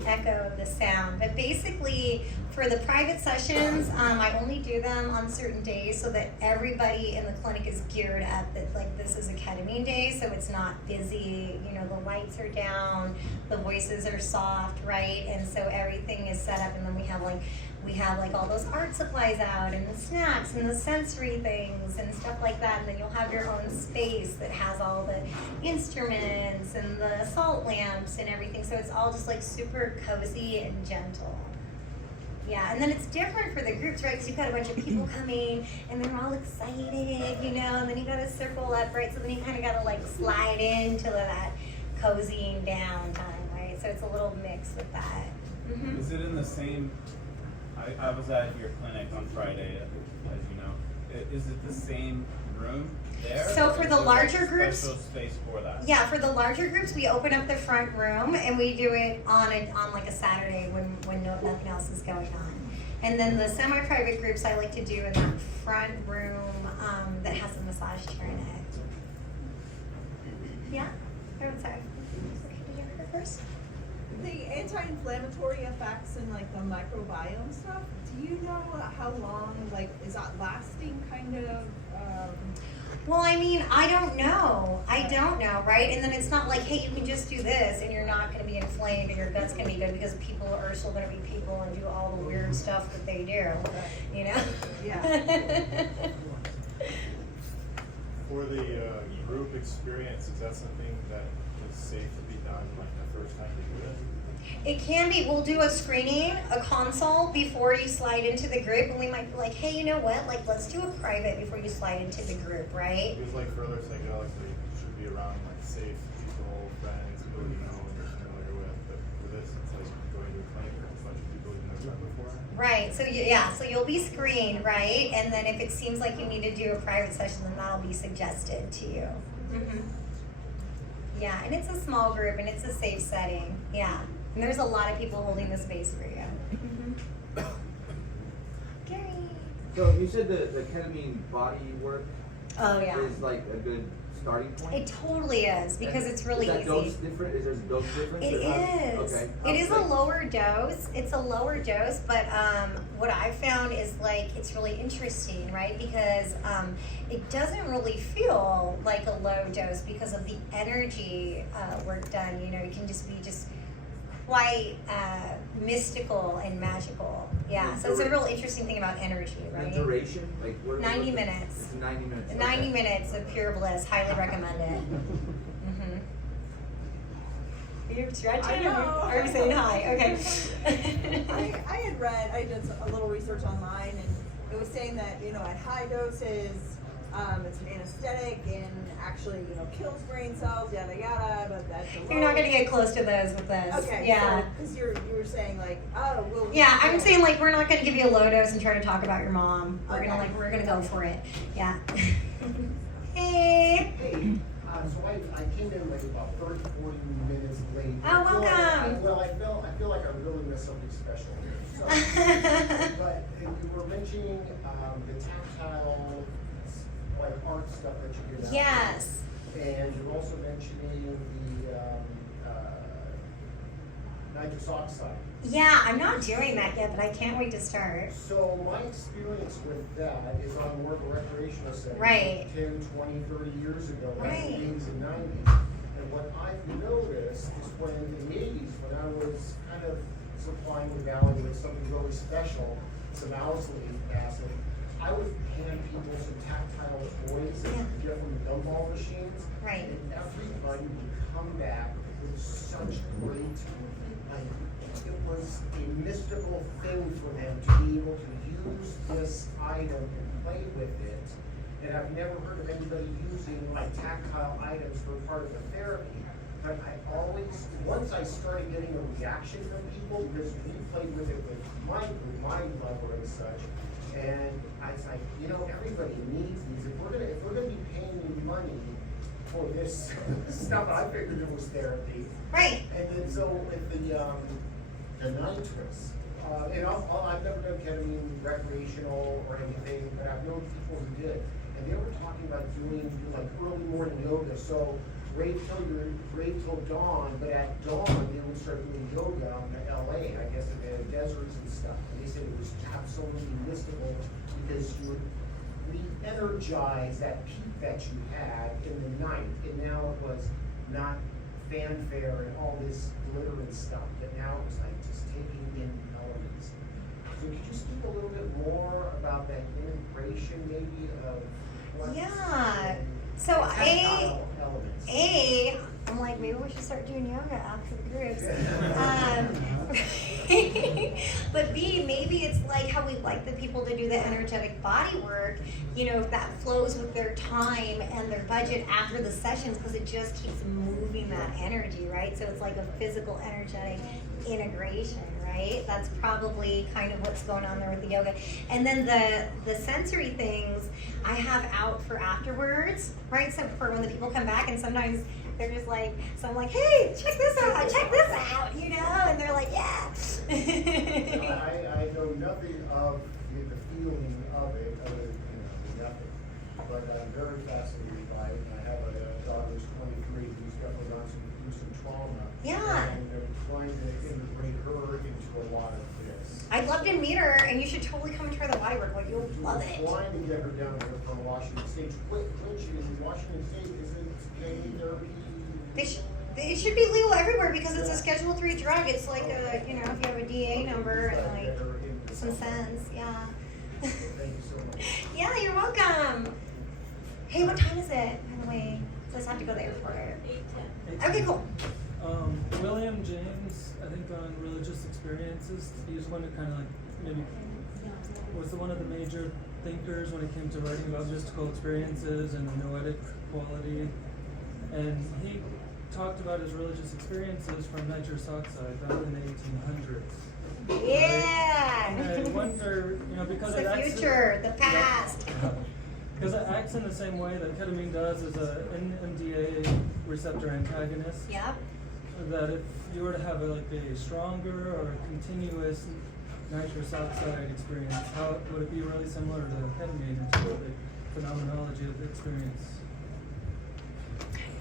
echo of the sound. But basically, for the private sessions, I only do them on certain days so that everybody in the clinic is geared up that like this is a ketamine day, so it's not busy. You know, the lights are down, the voices are soft, right? And so everything is set up, and then we have like all those art supplies out and the snacks and the sensory things and stuff like that. And then you'll have your own space that has all the instruments and the salt lamps and everything. So it's all just like super cozy and gentle. Yeah, and then it's different for the groups, right? Because you've got a bunch of people coming and they're all excited, you know, and then you got to circle up, right? So then you kind of got to like slide into that cozying down time, right? So it's a little mix with that. Mm-hmm. Is it in the same? I was at your clinic on Friday, as you know. Is it the same room there? So for Or the is it, larger like, groups, special space for that. yeah, for the larger groups, we open up the front room and we do it on like a Saturday when nothing else is going on. And then the semi-private groups I like to do in that front room that has a massage chair in it. Yeah? Oh, sorry. Did you hear her first? The anti-inflammatory effects and like the microbiome stuff, do you know how long, like, is that lasting kind of? Well, I mean, I don't know, right? And then it's not like, hey, you can just do this and you're not going to be inflamed and your gut's going to be good, because people are still going to be people and do all the weird stuff that they do, you know? Yeah. For the group experience, is that something that is safe to be done like the first time you do it? It can be. We'll do a screening, a consult before you slide into the group, and we might be like, hey, you know what? Like, let's do a private before you slide into the group, right? Because like for other psychedelics, they should be around like safe people, friends, people you know and you're familiar with. But for this, it's like going to a clinic with a bunch of people you've never met before. Right. So so you'll be screened, right? And then if it seems like you need to do a private session, then that'll be suggested to you. Mm-hmm. Yeah, and it's a small group and it's a safe setting. Yeah. And there's a lot of people holding the space for you. Mm-hmm. Gary. So you said the ketamine body work Oh yeah. is like a good starting point? It totally is, because it's really is that easy. Dose different? Is there a dose difference? It or how- is. Okay. It is a lower dose. It's a lower dose, but what I found is like it's really interesting, right? Because it doesn't really feel like a low dose because of the energy work done. You know, it can just be quite mystical and magical. Yeah. So it's a real interesting thing about energy, right? The duration, like what? 90 minutes. It's 90 minutes. 90 okay. minutes of pure bliss. Highly recommend it. Mm-hmm. You're stretching? I know. Or are you saying hi? Okay. I had read, I did a little research online, and it was saying that, you know, at high doses, it's an anesthetic and actually, you know, kills brain cells, yada yada, but that's a You're not going to get close to those with this. Okay, Yeah. because you were saying like, oh, well. Yeah, I'm saying like we're not going to give you a low dose and try to talk about your mom. We're Okay. we're gonna go for it. Yeah. Hey. Hey, so I came in like about 30, 40 minutes late. Oh, welcome. I feel like I really missed something special here. So, but you were mentioning the tactile, like art stuff that you get out. Yes. And you're also mentioning the nitrous oxide. Yeah, I'm not doing that yet, but I can't wait to start. So my experience with that is on more of a recreational setting. Right. 10, 20, 30 years ago, like Right. the 80s and 90s. And what I've noticed is when in the 80s, when I was kind of supplying the valley with something really special, some owsley acid, I would hand people some tactile toys that you get from the gumball machines. Right. And everybody everybody would come back with such great, like, it was a mystical thing for them to be able to use this item and play with it. And I've never heard of anybody using like tactile items for part of the therapy. But I always, once I started getting a reaction from people, because we played with it with my lover and such, and I was like, you know, everybody needs these. If we're gonna be paying you money for this stuff, I figured it was therapy. Right. And then so with the nitrous, and I've never done ketamine recreational or anything, but I've known people who did, and they were talking about doing like early morning yoga. So rave till dawn, but at dawn they would start doing yoga in LA, I guess in the deserts and stuff. And they said it was absolutely mystical because you would re-energize that peak that you had in the night, and now it was not fanfare and all this glitter and stuff, but now it was like just taking in elements. So could you speak a little bit more about that integration maybe of what Yeah. So tactile elements? I'm like, maybe we should start doing yoga after the groups. But B, maybe it's like how we like the people to do the energetic body work, you know, if that flows with their time and their budget after the sessions, because it just keeps moving that energy, right? So it's like a physical energetic integration, right? That's probably kind of what's going on there with the yoga. And then the sensory things I have out for afterwards, right? So for when the people come back, and sometimes they're just like, so I'm like, hey, check this out, you know? And they're like, yeah. I know nothing of the feeling of it, other than, nothing. But I'm very fascinated by it. I have a daughter who's 23 who's definitely gone through some trauma. Yeah. And they're trying to integrate her into a lot of this. I'd love to meet her, and you should totally come and try the body work. Like, you'll love it. We're trying to get her down here from Washington State. Which is Washington State, is it ketamine therapy? It should be legal everywhere because it's a Schedule III drug. It's like a, you know, if you have a DA number and like some sense, yeah. Thank you so much. Yeah, you're welcome. Hey, what time is it, by the way? Let's have to go to the airport. 8:10. Okay, cool. William James, I think on religious experiences, he's one who kind of like maybe was one of the major thinkers when it came to writing about mystical experiences and the noetic quality. And he talked about his religious experiences from nitrous oxide back in the 1800s. Yeah. And I wonder, you know, because It's the future, the past. Because it acts in the same way that ketamine does as an NMDA receptor antagonist. Yep. That if you were to have a stronger or a continuous nitrous oxide experience, how would it be really similar to ketamine in terms of the phenomenology of the experience?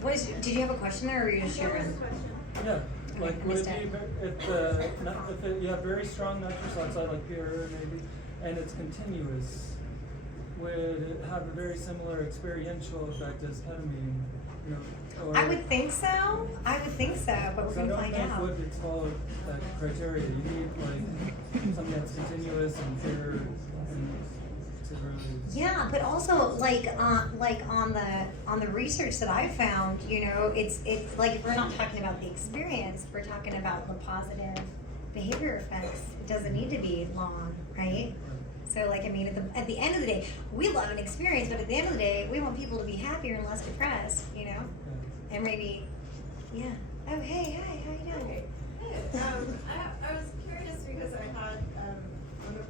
Did you have a question there, or were you just sharing? Yeah, like I would missed it be if you have very strong nitrous oxide, like pure maybe, and it's continuous, would it have a very similar experiential effect as ketamine? You know, or I would think so. But we're going to find out. I don't think would follow that criteria. You need like something that's continuous and pure and to really. Yeah, but also like on the research that I found, you know, it's like we're not talking about the experience, we're talking about the positive behavior effects. It doesn't need to be long, right? So like, I mean, at the end of the day, we love an experience, but at the end of the day, we want people to be happier and less depressed, you know? Yeah. And maybe, yeah. Oh, hey, hi, how you doing? I was curious because I had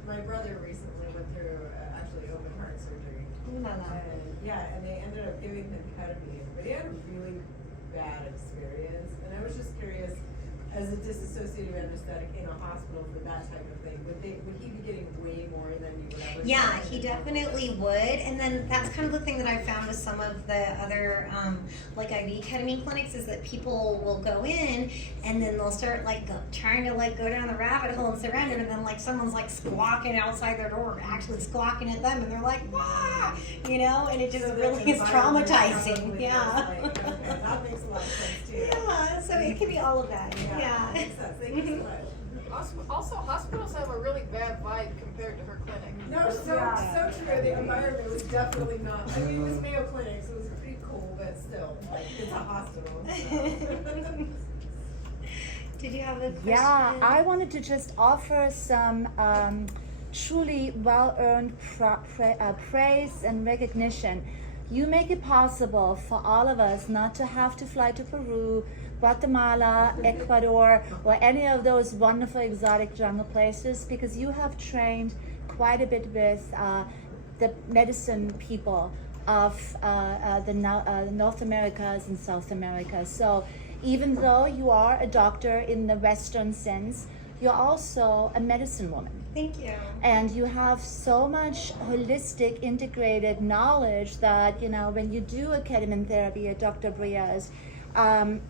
my brother recently went through actually open heart surgery. Ooh la la. And they ended up giving him ketamine, but he had a really bad experience. And I was just curious, as a disassociative anesthetic in a hospital for that type of thing, would he be getting way more than you would ever? Yeah, he definitely would. And then that's kind of the thing that I found with some of the other like IV ketamine clinics is that people will go in and then they'll start like trying to like go down the rabbit hole and surrender, and then like someone's like squawking outside their door, actually squawking at them, and they're like, wah, you know, and it just So really the is environment traumatizing. probably Yeah. is like, okay, that makes a lot of sense too. Yeah, so it could be all of that. Yeah. That makes sense. Thank you so much. Also, hospitals have a really bad vibe compared to her clinic. No, so true. The environment was definitely not. I mean, it was Mayo Clinic, so it was pretty cool, but still, like, it's a hospital. So. Did you have a question? Yeah, I wanted to just offer some truly well-earned praise and recognition. You make it possible for all of us not to have to fly to Peru, Guatemala, Ecuador, or any of those wonderful exotic jungle places, because you have trained quite a bit with the medicine people of the North Americas and South America. So even though you are a doctor in the Western sense, you're also a medicine woman. Thank you. And you have so much holistic, integrated knowledge that, you know, when you do a ketamine therapy at Dr. Breya's,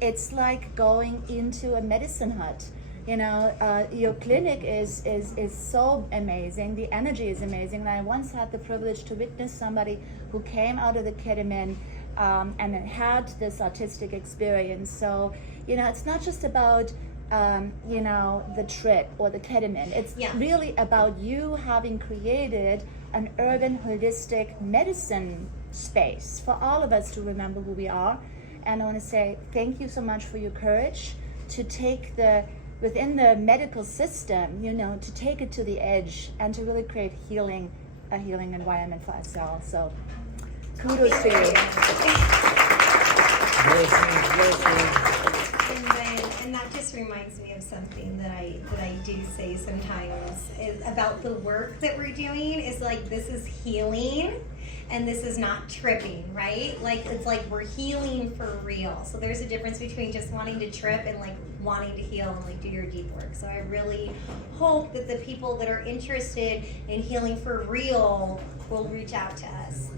it's like going into a medicine hut. You know, your clinic is so amazing. The energy is amazing. And I once had the privilege to witness somebody who came out of the ketamine and had this artistic experience. So, you know, it's not just about you know, the trip or the ketamine. It's really about you having created an urban holistic medicine space for all of us to remember who we are. And I want to say thank you so much for your courage to take within the medical system, you know, to take it to the edge and to really create a healing environment for ourselves. So kudos to you. And that just reminds me of something that I do say sometimes is about the work that we're doing is like, this is healing and this is not tripping, right? Like, it's like we're healing for real. So there's a difference between just wanting to trip and like wanting to heal and like do your deep work. So I really hope that the people that are interested in healing for real will reach out to us.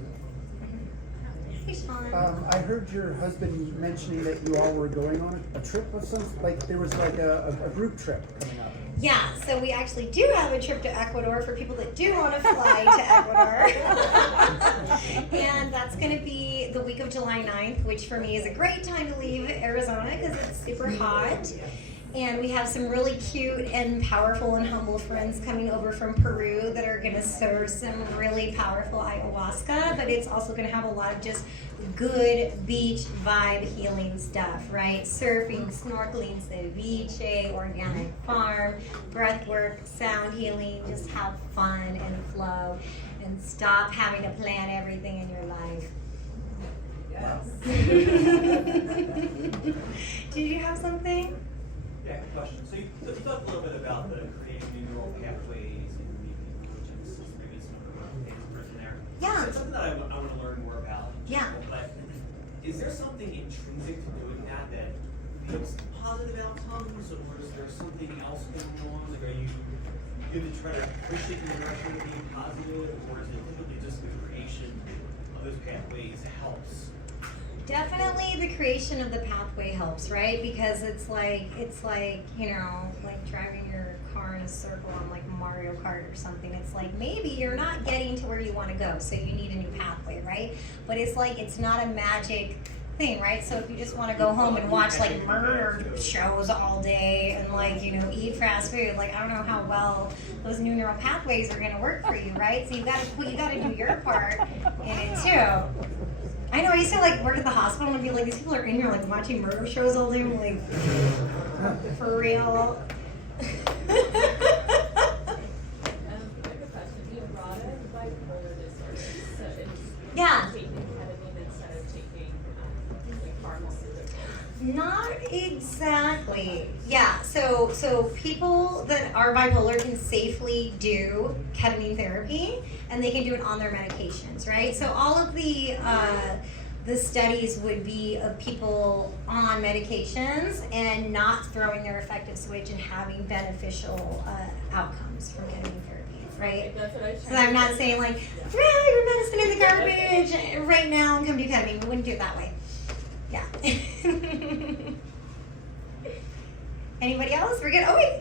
Hey, Sean. I heard your husband mentioning that you all were going on a trip of some, like there was like a group trip coming up. Yeah, so we actually do have a trip to Ecuador for people that do want to fly to Ecuador. And that's going to be the week of July 9th, which for me is a great time to leave Arizona because it's super hot. And we have some really cute and powerful and humble friends coming over from Peru that are going to serve some really powerful ayahuasca, but it's also going to have a lot of just good beach vibe healing stuff, right? Surfing, snorkeling, ceviche, organic farm, breath work, sound healing, just have fun and flow and stop having to plan everything in your life. Yes. Did you have something? Yeah, good question. So you talked a little bit about the creating new neural pathways and intelligence, maybe some of the things in there. Yeah. It's something that I want to learn more about. Yeah. But is there something intrinsic to doing that leads to positive outcomes, or is there something else going on? Like, are you going to try to push it in the direction of being positive, or is it typically just the creation of those pathways helps? Definitely the creation of the pathway helps, right? Because it's like, you know, like driving your car in a circle on like Mario Kart or something. It's like maybe you're not getting to where you want to go, so you need a new pathway, right? But it's like, it's not a magic thing, right? So if you just want to go home and watch like murder shows all day and like, you know, eat fast food, like I don't know how well those new neural pathways are going to work for you, right? So you got to do your part in it too. I know, I used to like work at the hospital and be like, these people are in here like watching murder shows all day. I'm like, for real. I have a question. You brought in bipolar disorder, so it's Yeah. taking ketamine instead of taking like pharmaceuticals. Not exactly. Yeah, so people that are bipolar can safely do ketamine therapy and they can do it on their medications, right? So all of the studies would be of people on medications and not throwing their effective switch and having beneficial outcomes from ketamine therapy, right? That's what I was So I'm not saying like, throw your medicine in the garbage right now and come do ketamine. We wouldn't do it that way. Yeah. Anybody else? We're good. Oh wait.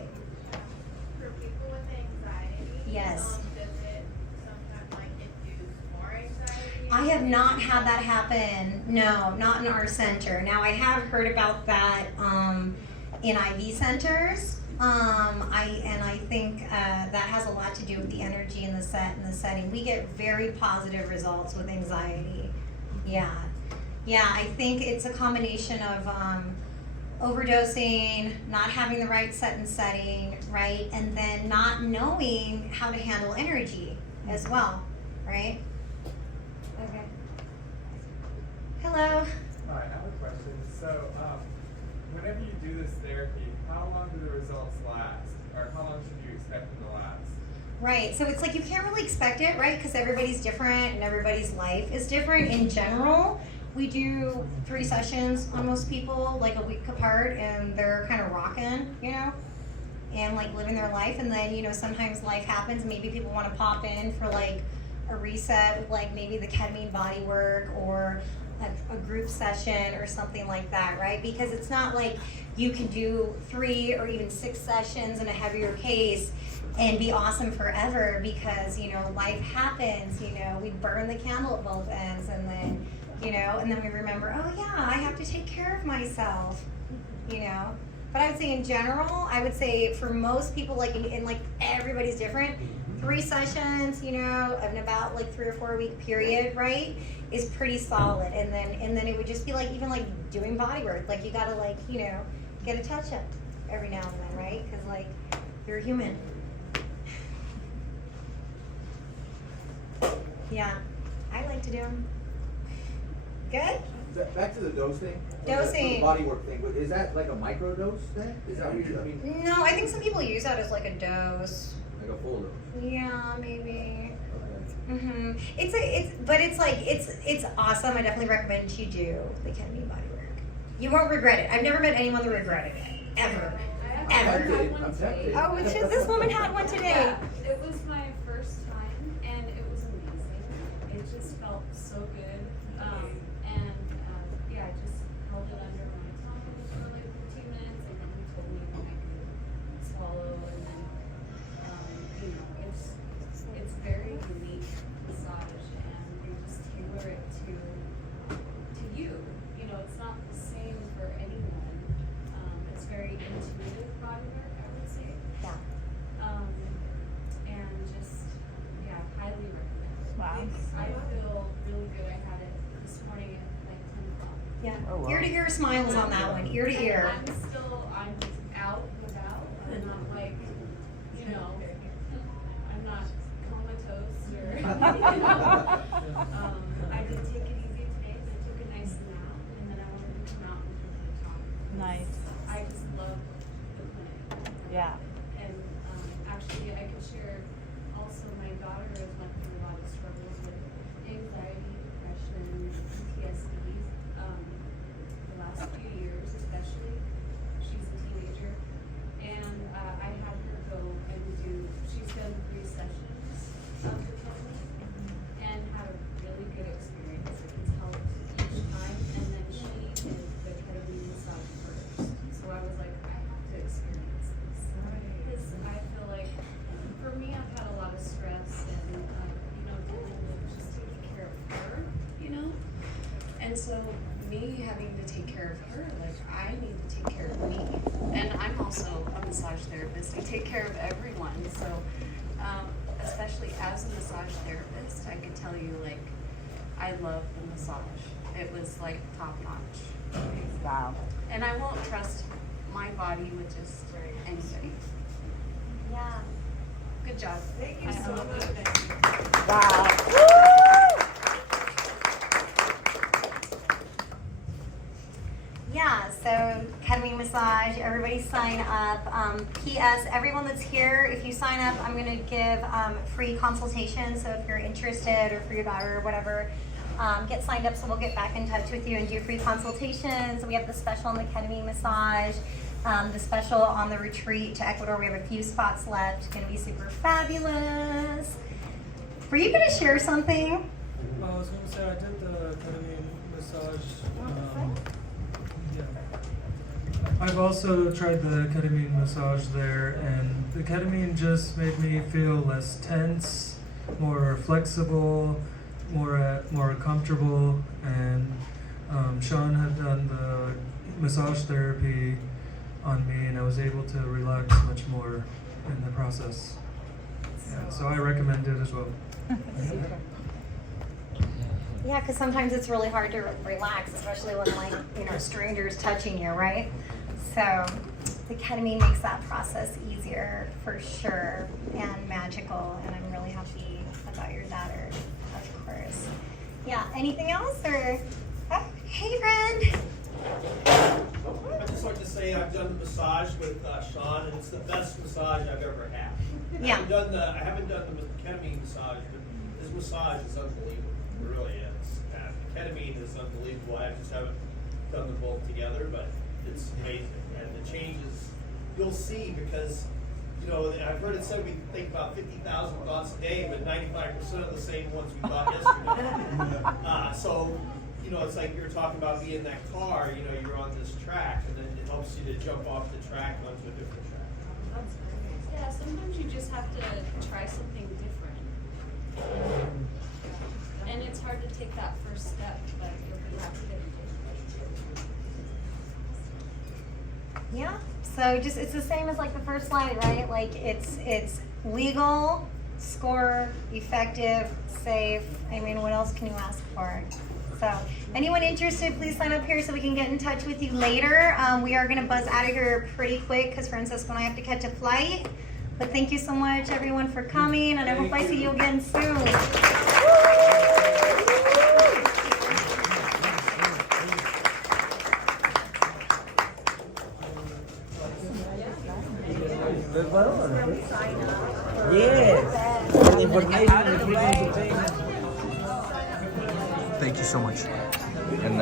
For people with anxiety, Yes. Does it sometimes like induce more anxiety? I have not had that happen. No, not in our center. Now I have heard about that in IV centers. I think that has a lot to do with the energy in the setting. We get very positive results with anxiety. Yeah. Yeah, I think it's a combination of overdosing, not having the right set and setting, right? And then not knowing how to handle energy as well, right? Okay. Hello. Hi, I have a question. So, whenever you do this therapy, how long do the results last? Or how long should you expect them to last? Right, so it's like you can't really expect it, right? Because everybody's different and everybody's life is different. In general, we do 3 sessions on most people, like a week apart, and they're kind of rocking, you know, and like living their life. And then, you know, sometimes life happens. Maybe people want to pop in for like a reset with like maybe the ketamine body work or a group session or something like that, right? Because it's not like you can do 3 or even 6 sessions in a heavier case and be awesome forever, because, you know, life happens, you know, we burn the candle at both ends, and then, you know, and then we remember, oh yeah, I have to take care of myself, you know. But I would say in general, I would say for most people, like in like everybody's different, 3 sessions, you know, of about like 3 or 4 week period, right, is pretty solid. And then it would just be like, even like doing body work, like you gotta like, you know, get a touch up every now and then, right? Because like you're a human. Yeah, I like to do them. Good? Back to the dose thing. Dosing. The body work thing. Is that like a micro dose then? Is that what you? I mean. No, I think some people use that as like a dose. Like a full dose. Yeah, maybe. Okay. Mhm. It's awesome. I definitely recommend you do the ketamine body work. You won't regret it. I've never met anyone that regretted it ever. Ever. I'm tempted. Oh, this woman had one today. Yeah, it was my first time, and it was amazing. It just felt so good. Yeah, I just held it under my tongue for like 15 minutes, and then he told me when I could swallow, and then, you know, it's very unique massage, and they just tailor it to you. You know, it's not the same for anyone. It's very intuitive body work, I would say. Yeah. And just, yeah, highly recommend it. Wow. I feel really good. I had it this morning at like 10 o'clock. Yeah. Oh, wow. Ear to ear smiles on that one. Ear to ear. I'm out and about. I'm not like, you know, I'm not comatose or, you know. I did take it easy today. I took a nice nap, and then I wanted to come out and drink the top. Nice. I just love the clinic. Yeah. And actually, I could share also my daughter has went through a lot of struggles with anxiety, depression, PTSD. The last few years, especially, she's a teenager, and I had her go and do. She's done 3 sessions of the ketamine and had a really good experience. It's helped each time, and then she did the ketamine massage first. So I was like, I have to experience this. Because I feel like, for me, I've had a lot of stress and, you know, dealing with just taking care of her, you know? And so me having to take care of her, like, I need to take care of me. And I'm also a massage therapist. I take care of everyone. So, especially as a massage therapist, I could tell you, like, I love the massage. It was like top notch. Wow. And I won't trust my body with just anybody. Yeah. Good job. Thank you so much. Wow. Yeah, so ketamine massage, everybody sign up. P.S. Everyone that's here, if you sign up, I'm going to give free consultation. So if you're interested, or for your daughter or whatever, get signed up so we'll get back in touch with you and do free consultations. We have the special on the ketamine massage, the special on the retreat to Ecuador. We have a few spots left. It's going to be super fabulous. Were you going to share something? I was going to say I did the ketamine massage. Yeah. I've also tried the ketamine massage there, and the ketamine just made me feel less tense, more flexible, more comfortable. And Sean had done the massage therapy on me, and I was able to relax much more in the process. Yeah, so I recommend it as well. Yeah, because sometimes it's really hard to relax, especially when like, you know, strangers touching you, right? So the ketamine makes that process easier for sure and magical. And I'm really happy about your daughter, of course. Yeah, anything else or? Oh, hey, friend. I'd just like to say I've done the massage with Sean, and it's the best massage I've ever had. Yeah. I haven't done the ketamine massage, but his massage is unbelievable. It really is. And ketamine is unbelievable. I just haven't done them both together, but it's amazing. And the changes you'll see because, you know, I've heard it said we think about 50,000 thoughts a day, but 95% of the same ones we thought yesterday. So, you know, it's like you're talking about being in that car, you know, you're on this track, and then it helps you to jump off the track onto a different track. Yeah, sometimes you just have to try something different. And it's hard to take that first step, but you'll be happy that you did. Yeah. So just it's the same as like the first slide, right? Like it's legal, score, effective, safe. I mean, what else can you ask for? So anyone interested, please sign up here so we can get in touch with you later. We are gonna buzz out of here pretty quick because Francesco and I have to catch a flight. But thank you so much everyone for coming, and I hope I see you again soon. Thank you so much. And